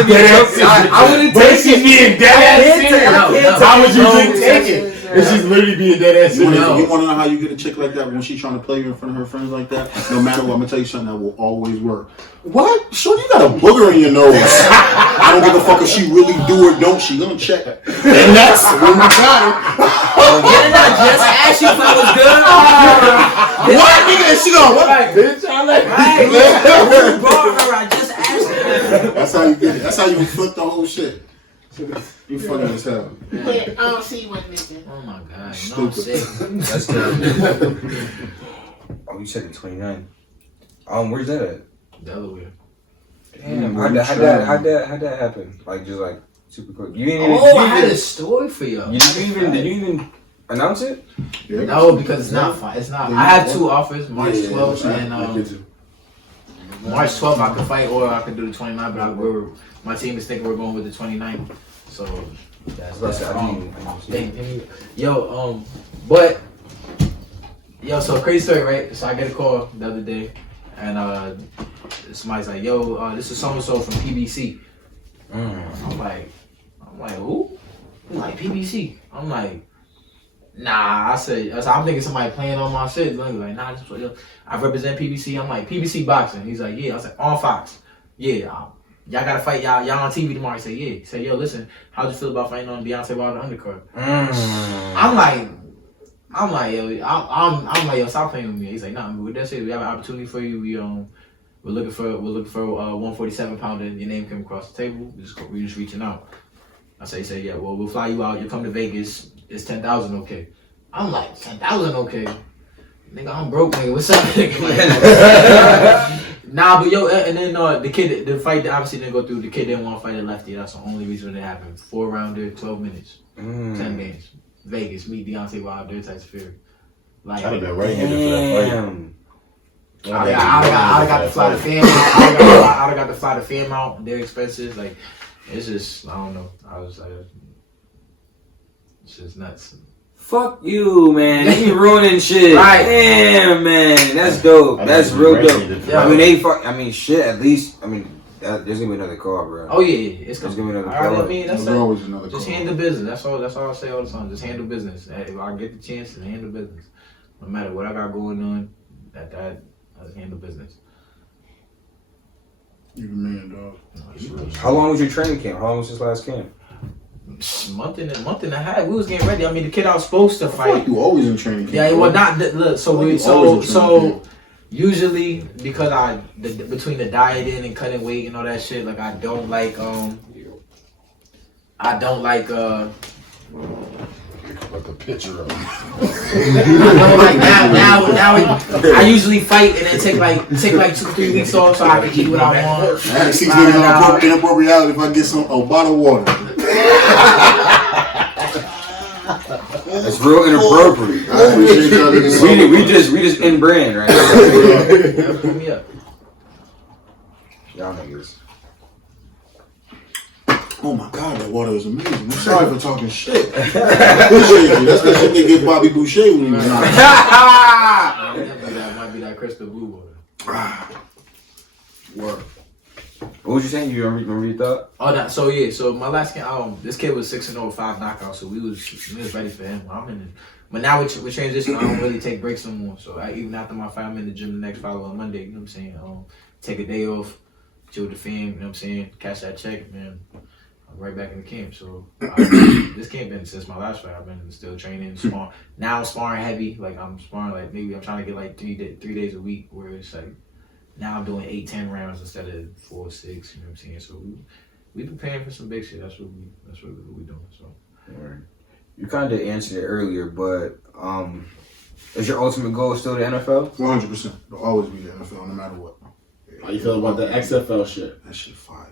be joking. I wouldn't But take if she's it. being dead ass serious, No. how would you take it? If she's literally being dead ass You serious. want to know how you get a chick like that when she's trying to play you in front of her friends like that? No matter what, I'm gonna tell you something that will always work. What? Sure, you got a booger in your nose. I don't give a fuck if she really do or don't. She gonna check. And that's when we got it. Didn't I just ask you if I was good? What, nigga? And she gonna what? Bitch, I like Right. Who brought her? I just asked her. That's how you get it. That's how you flip the whole shit. You funny as hell. I don't see what nigga. Oh my god, you know I'm Stupid. sick. That's terrible. Oh, you said the 29. Where's that at? Delaware. Damn, how'd that happen? Like just like super quick. You ain't even. Oh, I had a story for y'all. Did you even announce it? Yeah. No, because it's not fun. It's not. I have 2 offers, March 12th and March 12th I could fight or I could do the 29th, but my team is thinking we're going with the 29th. So that's so crazy story, right? So I get a call the other day and somebody's like, yo, this is so and so from PBC. I'm like, who? He's like, PBC. I'm like, Nah, I said I'm thinking somebody playing on my shit. Like, nah, this is, I represent PBC. I'm like, PBC boxing. He's like, yeah. I was like, on Fox. Yeah, y'all gotta fight. Y'all on TV tomorrow. He said, yeah. He said, yo, listen, how'd you feel about fighting on Beyonce Wilder undercard? I'm like, yo, stop playing with me. He's like, nah, with that shit, we have an opportunity for you. We're looking for 147 pounder. Your name came across the table. We just reaching out. He said, yeah, well, we'll fly you out. You come to Vegas. It's 10,000 okay. I'm like, 10,000 okay. Nigga, I'm broke, nigga. What's up, nigga? Nah, but yo, and then the fight that obviously didn't go through. The kid didn't want to fight a lefty. That's the only reason it happened. 4-rounder, 12 minutes, 10 games. Vegas, meet Deontay Wilder, Tyson Fury. Like, I'd have been right here for that fight. I got to fly the fam out. I got to fly the fam out. Their expenses, like, it's just, I don't know. I was like, it's just nuts. Fuck you, man. You ruining shit. Right. Damn, man. That's dope. That's real dope. Yeah. I mean, shit, at least, there's gonna be another call, bro. Oh, yeah. It's There's gonna be another call. call. I mean, that's There's always another just call. handle business. That's all I say all the time. Just handle business. If I get the chance to handle business, no matter what I got going on, I just handle business. You the man, dog. How long was your training camp? How long was this last camp? Month and a half. We was getting ready. I mean, the kid I was supposed to I feel like fight. you always in training camp. Yeah, well, not look. So usually because between the dieting and cutting weight and all that shit, like I don't like Like a picture of him. like now I usually fight and then take like 2-3 weeks off so I can eat what I want. I ask these niggas on Inappropreality if I get some bottled water. That's real inappropriate. I appreciate y'all niggas. we just in brand right now. Yeah, put me up. Y'all niggas. Oh my God, that water is amazing. I'm sorry for talking shit. Appreciate you. That's the shit they give Bobby Boucher when he was out. That might be that crystal blue water. Word. What was you saying? You remember your thought? Oh, that, so yeah, so my last game, this kid was 6-0, 5 knockouts, so we was ready for him. But now with transition, I don't really take breaks no more. So even after my fight, I'm in the gym the next following Monday. You know what I'm saying? Take a day off, chill with the fam. You know what I'm saying? Cash that check, man. I'm right back in the camp. So this camp been since my last fight. I've been still training, sparring. Now I'm sparring heavy. Like I'm sparring like maybe I'm trying to get like 3 days a week. Where it's like now I'm doing 8-10 rounds instead of 4-6. You know what I'm saying? So we preparing for some big shit. That's what we doing. So. You kind of answered it earlier, but is your ultimate goal still the NFL? 100%. It'll always be the NFL, no matter what. How you feel about the XFL shit? That shit fire.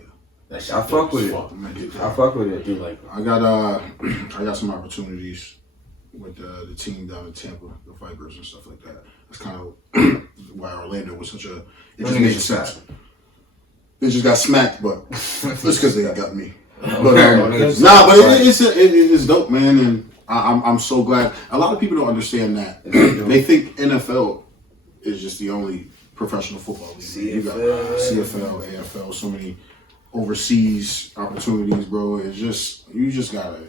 That shit I fuck with it. I fuck with it. Dude, like, I got some opportunities with the team down in Tampa, the Vipers and stuff like that. That's kind of why Orlando was such a. It just made sense. They just got smacked, but it's because they got me. But, but it's dope, man, and I'm so glad. A lot of people don't understand that. They think NFL is just the only professional football league. You got CFL, AFL, so many overseas opportunities, bro. It's just you just gotta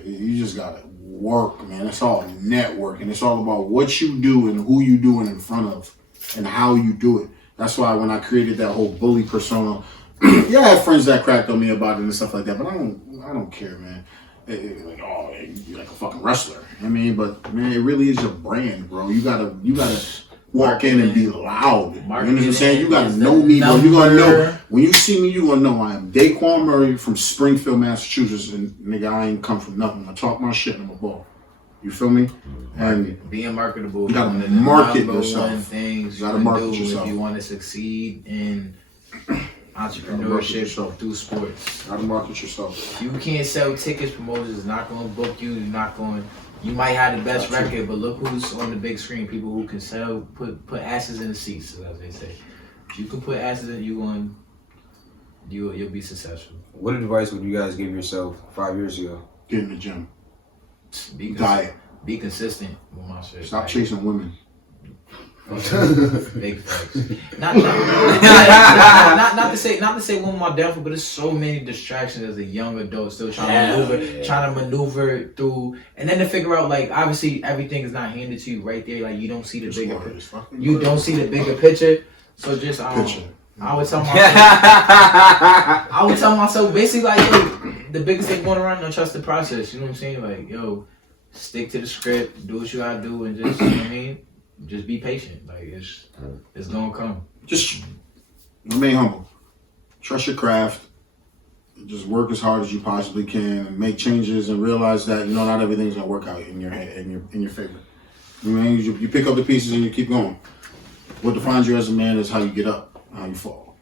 work, man. It's all network, and it's all about what you do and who you do it in front of and how you do it. That's why when I created that whole bully persona, yeah, I have friends that cracked on me about it and stuff like that, but I don't care, man. Like, oh, you're like a fucking wrestler. I mean, but man, it really is your brand, bro. You gotta walk in and be loud. You know what I'm saying? You gotta know me, bro. You gonna know when you see me. You gonna know I am Daquan Murray from Springfield, Massachusetts, and nigga, I ain't come from nothing. I talk my shit and I'm a ball. You feel me? And being marketable. You gotta market yourself. yourself. Things You gotta market yourself if you want to succeed in entrepreneurship through sports. Gotta market yourself. You can't sell tickets. Promoters is not going to book you. You might have the best record, but look who's on the big screen. People who can sell, put asses in the seats, as they say. If you can put asses in, you'll be successful. What advice would you guys give yourself 5 years ago? Get in the gym. Diet. Be consistent with my shit. Stop chasing women. Big facts. Not to say one of my downfall, but there's so many distractions as a young adult still trying to maneuver through, and then to figure out like obviously everything is not handed to you right there. Like you don't see the bigger picture. So just I would tell myself basically like yo, the biggest thing going around, don't trust the process. You know what I'm saying? Like yo, stick to the script, do what you gotta do, and just you know what I mean. Just be patient. Like it's gonna come. Just remain humble. Trust your craft. Just work as hard as you possibly can and make changes and realize that not everything's gonna work out in your head in your favor. You pick up the pieces and you keep going. What defines you as a man is how you get up, how you fall.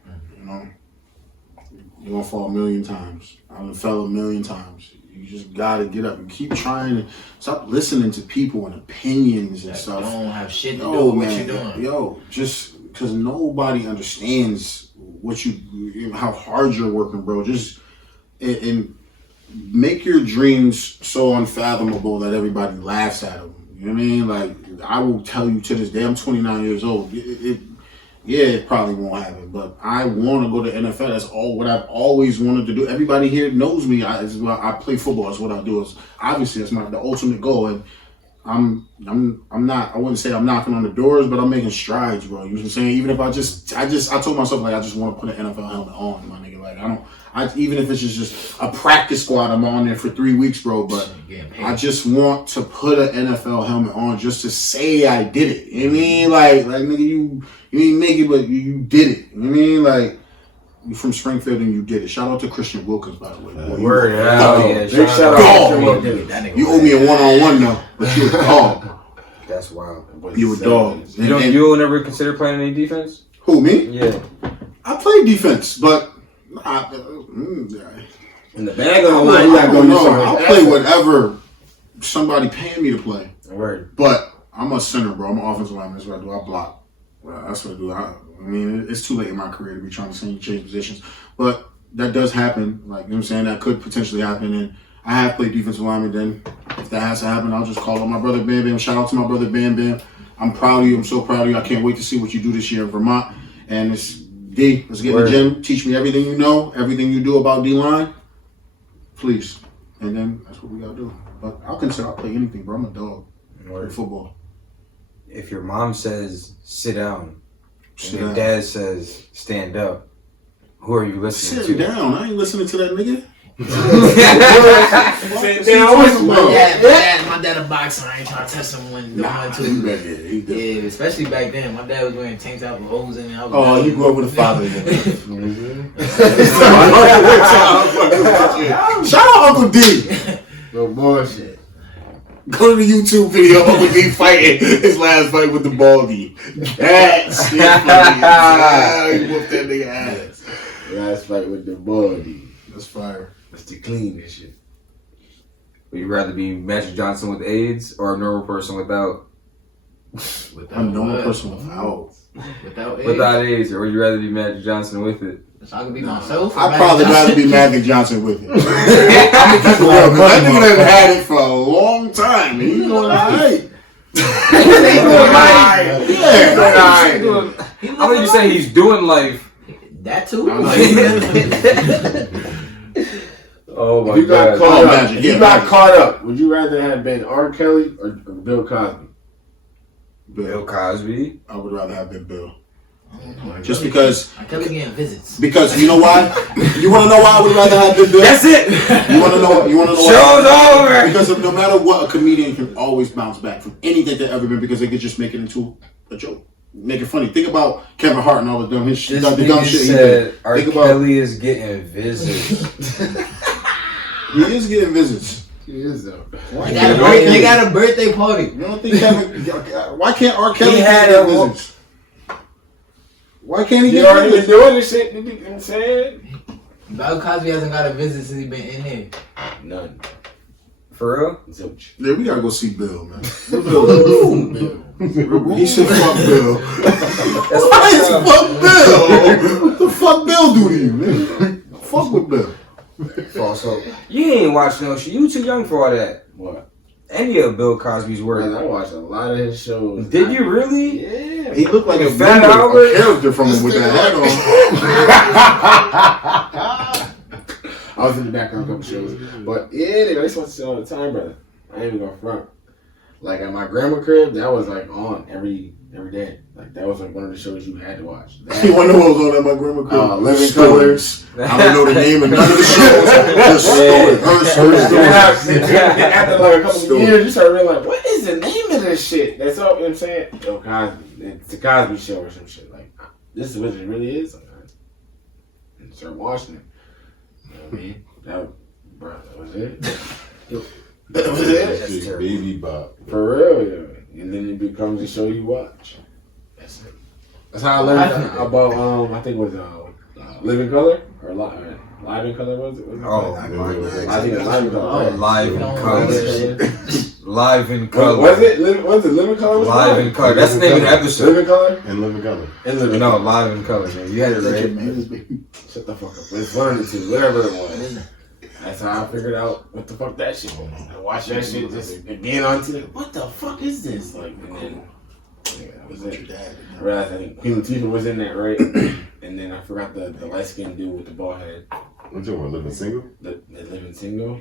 You're gonna fall a million times. I fell a million times. You just gotta get up and keep trying to stop listening to people and opinions and stuff. Don't have shit to do with what you're doing. Just because nobody understands how hard you're working, bro. Just and make your dreams so unfathomable that everybody laughs at them. You know what I mean? Like I will tell you to this day, I'm 29 years old. It probably won't happen, but I want to go to NFL. That's what I've always wanted to do. Everybody here knows me. I play football. That's what I do. Obviously, that's the ultimate goal. And I'm not. I wouldn't say I'm knocking on the doors, but I'm making strides, bro. You know what I'm saying? Even if I told myself like I just want to put an NFL helmet on, my nigga. Like even if it's just a practice squad, I'm on there for 3 weeks, bro. But I just want to put an NFL helmet on just to say I did it. You know what I mean? Like nigga, you didn't make it, but you did it. You know what I mean? Like you from Springfield and you did it. Shout out to Christian Wilkins, by the way. Word, big shout out. You owe me a one-on-one though, but you a dog. That's wild. You a dog. You will never consider playing any defense? Who, me? Yeah. I play defense, but in the bag of the line, you gotta go do something. I'll play whatever somebody paying me to play. Word. But I'm a center, bro. I'm an offensive lineman. That's what I do. I block. That's what I do. I mean, it's too late in my career to be trying to change positions. But that does happen. Like, you know what I'm saying? That could potentially happen. And I have played defensive lineman. Then if that has to happen, I'll just call up my brother Bam Bam. Shout out to my brother Bam Bam. I'm proud of you. I'm so proud of you. I can't wait to see what you do this year in Vermont. And it's D. Let's get in the gym. Teach me everything you know, everything you do about D-line. Please. And then that's what we got to do. But I'll play anything, bro. I'm a dog. In football. If your mom says sit down, and your dad says stand up, who are you listening to? Sit down. I ain't listening to that nigga. My dad a boxer. I ain't trying to touch someone. Yeah, especially back then. My dad was wearing tank top with holes in it. You grew up with a father. Shout out Uncle D. No bullshit. Go to the YouTube video of Uncle D fighting his last fight with the baldy. That's shit funny. He whooped that nigga ass. Last fight with the baldy. That's fire. That's the cleanest shit. Would you rather be Magic Johnson with AIDS or a normal person without? A normal person without. Without AIDS, or would you rather be Magic Johnson with it? So I could be myself. I'd probably rather be Magic Johnson with it. I'm gonna keep it real, because that nigga done had it for a long time. And he's doing alright. How would you say he's doing life? That too. Oh my God! If you got caught up, would you rather have been R. Kelly or Bill Cosby? Bill Cosby. I would rather have been Bill. Just because. I kept getting visits. Because you know why? You want to know why I would rather have been Bill? That's it. You want to know? You want to know why? Show's over. Because no matter what, a comedian can always bounce back from anything they've ever been because they could just make it into a joke. Make it funny. Think about Kevin Hart and all the dumb shit. The dumb shit he did. R. Kelly is getting visits. He is getting visits. He is though. They got a birthday party. You don't think Kevin? Why can't R. Kelly get visits? Why can't he get visits? Been doing this shit. You know what I'm saying? Bill Cosby hasn't got a visit since he been in here. None. For real? Yeah, we gotta go see Bill, man. Bill. He said, "Fuck Bill." Why is fuck Bill? What the fuck Bill do to you, man? Fuck with Bill. False hope. You ain't watching no shit. You too young for all that. What? any of Bill Cosby's work. Man, I watched a lot of his shows. Did you really? Yeah. He looked like a Fat member, Albert? a character from him with that hat on. I was in the background of a couple shows. But yeah, nigga, I used to watch it all the time, brother. I ain't even gonna front. Like at my grandma crib, that was like on every day. Like that was like one of the shows you had to watch. You wanna know what was on at my grandma crib? Living Colors. I don't know the name of none of the shows. Just story. After like a couple of years, you start realizing, what is the name of this shit? That's all, you know what I'm saying? Yo, Cosby. It's the Cosby Show or some shit. Like, this is what it really is. And start watching it. You know what I mean? That was it. That was it. Baby Bop. For real, yeah. And then it becomes a show you watch. That's it. That's how I learned about, I think it was Living Color or Live in Color, was it? Oh, I think it's Live in Color. Oh, Live in Color. Live in Color. Was it Living Color? Live in Color. That's the name of the episode. Living Color? And Living Color. And Living No, Color. Live in Color, man. You had it right. Shut the fuck up. It's one of the two, whatever it was. That's how I figured out what the fuck that shit was. I watched that shit just being on TV. What the fuck is this? Like, and then that was it. I realized I think Queen Latifah was in that, right? And then I forgot the light skinned dude with the bald head. What you want, Living Single? The Living Single.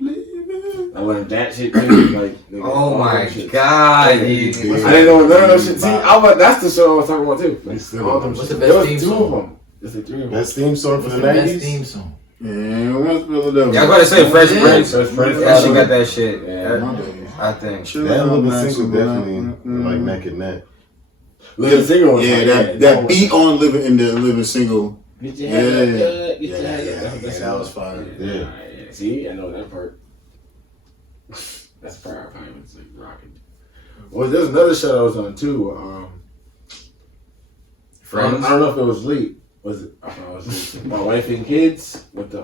I learned that shit too. Like, Oh my god, I didn't know none of those shit. See, that's the show I was talking about too. Like, all them What's shit. the best There was theme two song? of them. There's like 3 of them. Best theme song for the Best 90s? theme song. Yeah, what's Philadelphia? Yeah, I was about to say Fresh Prince. Fresh Prince. That shit got that shit. Yeah. I think. That and Living Single definitely like neck and neck. Living Single was Yeah, like, that beat on Living Single. Get your head up, get your Yeah, head up. yeah, that was fire. Yeah. See, I know that part. That's the part I find it's like rocking. Well, there's another show I was on too. Friends. I don't know if it was late. Was it? I thought it was late. My Wife and Kids with the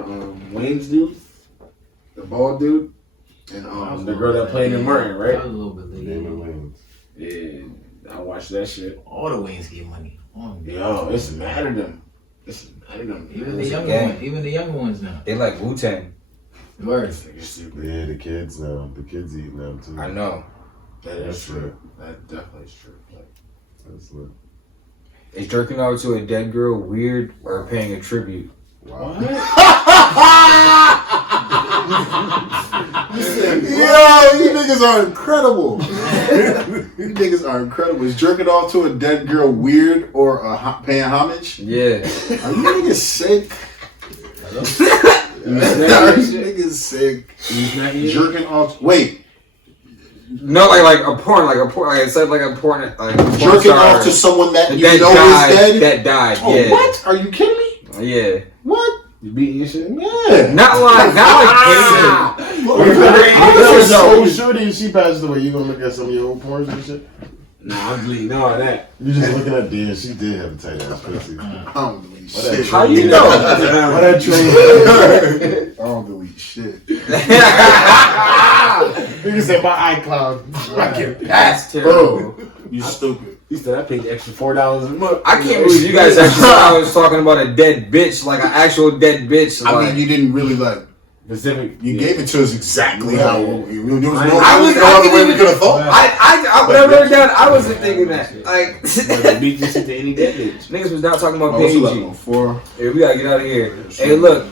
Wayne's dude, the bald dude, and the girl that played in Martin, right? That was a little bit late. Damon Wayans. Yeah, I watched that shit. All the Waynes get money. Yo, it's mad at them. It's mad at them. Even the younger gang. ones. Even the younger ones now. They like Wu-Tang. Word. Yeah, the kids now. The kids eating them too. I know. That is That's true. That definitely is true. Like, That's lit. Is jerking out to a dead girl weird or paying a tribute? Wow. Yo, you niggas are incredible. You niggas are incredible. Is jerking off to a dead girl weird or paying homage? Yeah. Are you niggas sick? you Are you niggas sick? Jerking off. Wait. No, like a porn, like it's like a porn, like a porn Jerking star off to someone that you that know died, is dead? That died, Oh, yeah. what? Are you kidding me? Yeah. What? You beating your shit? Yeah. Not like That was your old shorty and she passed away. You gonna look at some of your old porns and shit? Nah, I'm deleting all that. You just looking at D and she did have a tight ass pussy. I don't delete shit. How you know? What that train? I don't delete shit. Nigga said my iCloud. That's terrible. You stupid. He said I paid the extra $4 a month. I can't believe you guys actually thought I was talking about a dead bitch, like an actual dead bitch. I Like, mean, you didn't really like. Specific. You gave it to us exactly how. There was no I other way we could have thought. I would have never done. I wasn't thinking that. Like, Beat your shit to any dead bitch. niggas was not talking about Oh, what's PG. up, 4? Hey, we gotta get out of here. Hey, look,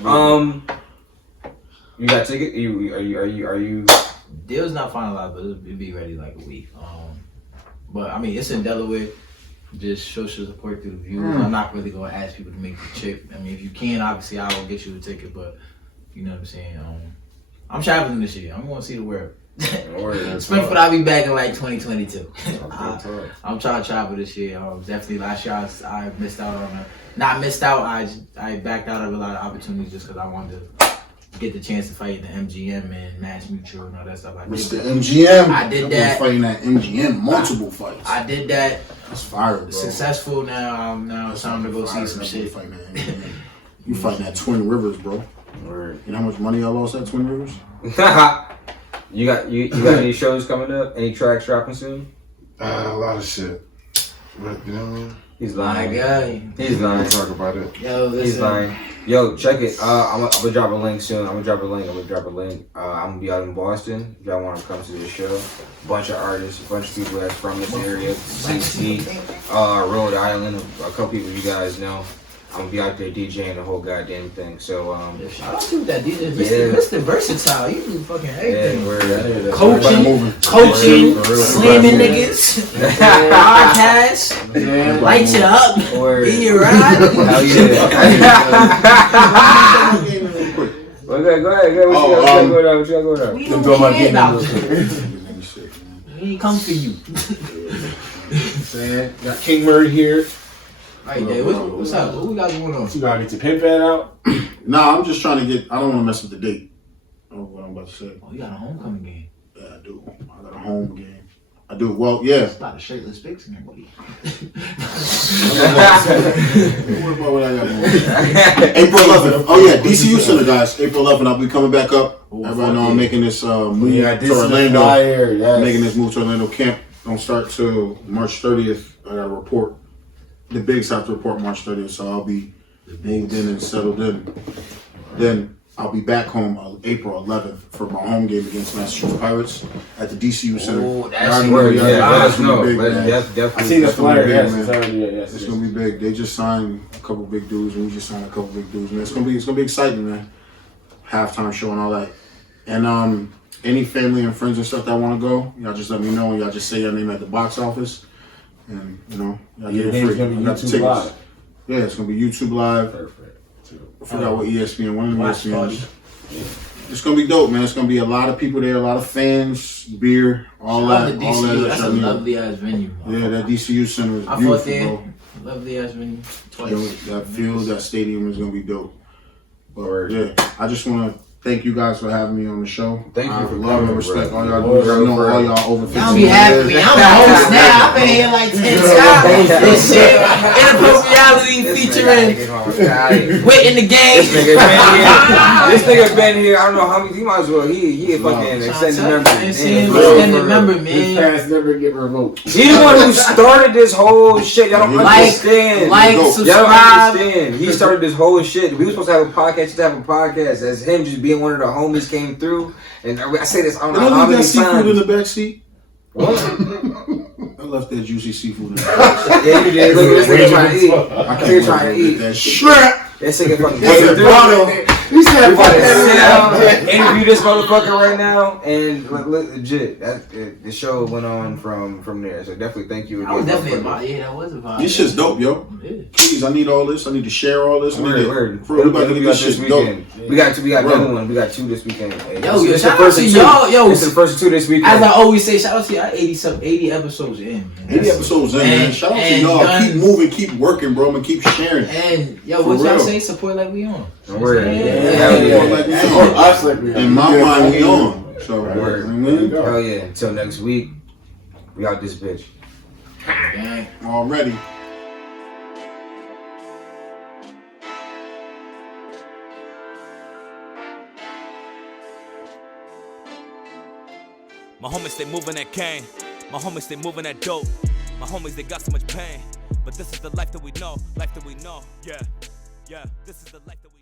you got a ticket? Are you? Deal's not finalized, but it'll be ready like a week. But I mean, it's in Delaware. Just show support through the views. I'm not really gonna ask people to make the trip. I mean, if you can, obviously, I will get you a ticket. But you know what I'm saying. I'm traveling this year. I'm gonna see the world. Springfield, I'll be back in like 2022. I'm trying to travel this year. Definitely last year I missed out on not missed out. I backed out of a lot of opportunities just because I wanted to get the chance to fight in the MGM and Mass Mutual and all that stuff. Mr. MGM. I did that. Fighting at MGM, multiple fights. I did that. That's fire, bro. Successful now. Now it's time to go see some shit. Fighting at MGM. You fighting at Twin Rivers, bro. You know how much money I lost at Twin Rivers? You got any shows coming up? Any tracks dropping soon? A lot of shit. But, you know what I mean? He's lying. He's We'll lying. talk about it. Yo, listen. He's lying. Yo, check it. I'm gonna drop a link soon. I'm gonna drop a link. I'm gonna be out in Boston. If y'all want to come to this show, a bunch of artists, a bunch of people that's from this area, CT, Rhode Island, a couple people you guys know. I'm gonna be out there DJing the whole goddamn thing. So Shout out to that DJ, Yeah. Mr. Versatile. You do fucking everything. yeah, Coaching, slamming niggas, podcast, light you up, in your ride. Hell yeah. Well, go ahead. What you got going on? We Them don't go my care game about real you. quick. We ain't come for you. Saying, got King Murray here. Alright, Dave, what's up? What we got going on? You gotta get your pimp pad out. Nah, I'm just trying to get. I don't want to mess with the date. I don't know what I'm about to say. Oh, you got a homecoming game. Yeah, I do. I got a home game. I do. Well, yeah. There's a lot of shirtless pics in there, buddy. What about what I got going on? April 11th. Oh yeah, DCU Center, guys. April 11th. I'll be coming back up. Everybody know I'm making this move to Orlando. Making this move to Orlando. Camp don't start till March 30th. I got to report. The bigs have to report March 30th, so I'll be moved in and settled in. Then I'll be back home April 11th for my home game against Massachusetts Pirates at the DCU Center. Oh, that's Y'all know, Word, y'all yeah, know let it's us gonna know. be big, man. Definitely. I seen the That's gonna be flyer. big, Yes, man. it's already. Yes, It's gonna be big. They just signed a couple big dudes, and we just signed a couple big dudes, man. It's gonna be exciting, man. Halftime show and all that. And any family and friends and stuff that want to go, y'all just let me know. Y'all just say your name at the box office, and y'all Your get it name's free. gonna be I got the YouTube tickets. Live. Yeah, it's gonna be YouTube Live. Perfect. I forgot what ESPN. One of them Watch party. ESPNs. It's gonna be dope, man. It's gonna be a lot of people there, a lot of fans, beer, all Shout out that. to All DCU. that. That's a lovely ass venue. Yeah, that DCU Center is I fought beautiful, there. bro. Lovely ass venue. Twice. That field, that stadium is gonna be dope. But Word. yeah, I just wanna thank you guys for having me on the show. Thank you I for love coming, and respect bro. all y'all do. I know all y'all over 15 Y'all be happy. years. I'm a host now. I've been here like 10 times. This shit. Inappropriality featuring Wit in the game. This nigga been here. I don't know how many. He might as well. He a fucking extended member. Extended member, His man. pass never get revoked. He the one who started this whole shit. Y'all don't understand. Like, Y'all don't subscribe. understand. He started this whole shit. We were supposed to have a podcast. Just have a podcast. As him just being one of the homies came through. And I say this. I don't know how many seafood in times. the back seat. What? I left that juicy seafood in the back. Yeah, he did. Look at this nigga trying to eat. I This can't nigga trying to wait eat. that shrimp. This nigga fucking Hey, came through. He said, We about to sit down, interview this motherfucker right now, and legit, the show went on from there. So definitely thank you again. I was definitely a vibe. Yeah, that was a vibe. This shit's dope, yo. Yeah. Please, I need all this. I need to share all this. I need to- Word. For real, we about to get this this shit dope. weekend. We got Bro. another one. We got two this weekend. Hey, Yo, this is shout the out first to of two. y'all. Yo, This is the first of two this weekend. as I always say, shout out to y'all. 80 episodes in. Man. 80 episodes in, man. And- Shout out to and y'all. done. Keep moving, keep working, bro, and keep sharing. And yo, For what y'all real. say? Support like we on. Word. Yeah. Hell Yeah. yeah. Like we Oh, on. us like we are. In my mind, we on. So, Word. man, Hell yeah. Until next week, we out this bitch. Gang. already. My homies, they moving that cane. My homies, they moving that dope. My homies, they got so much pain. But this is the life that we know. Life that we know. Yeah. Yeah. This is the life that we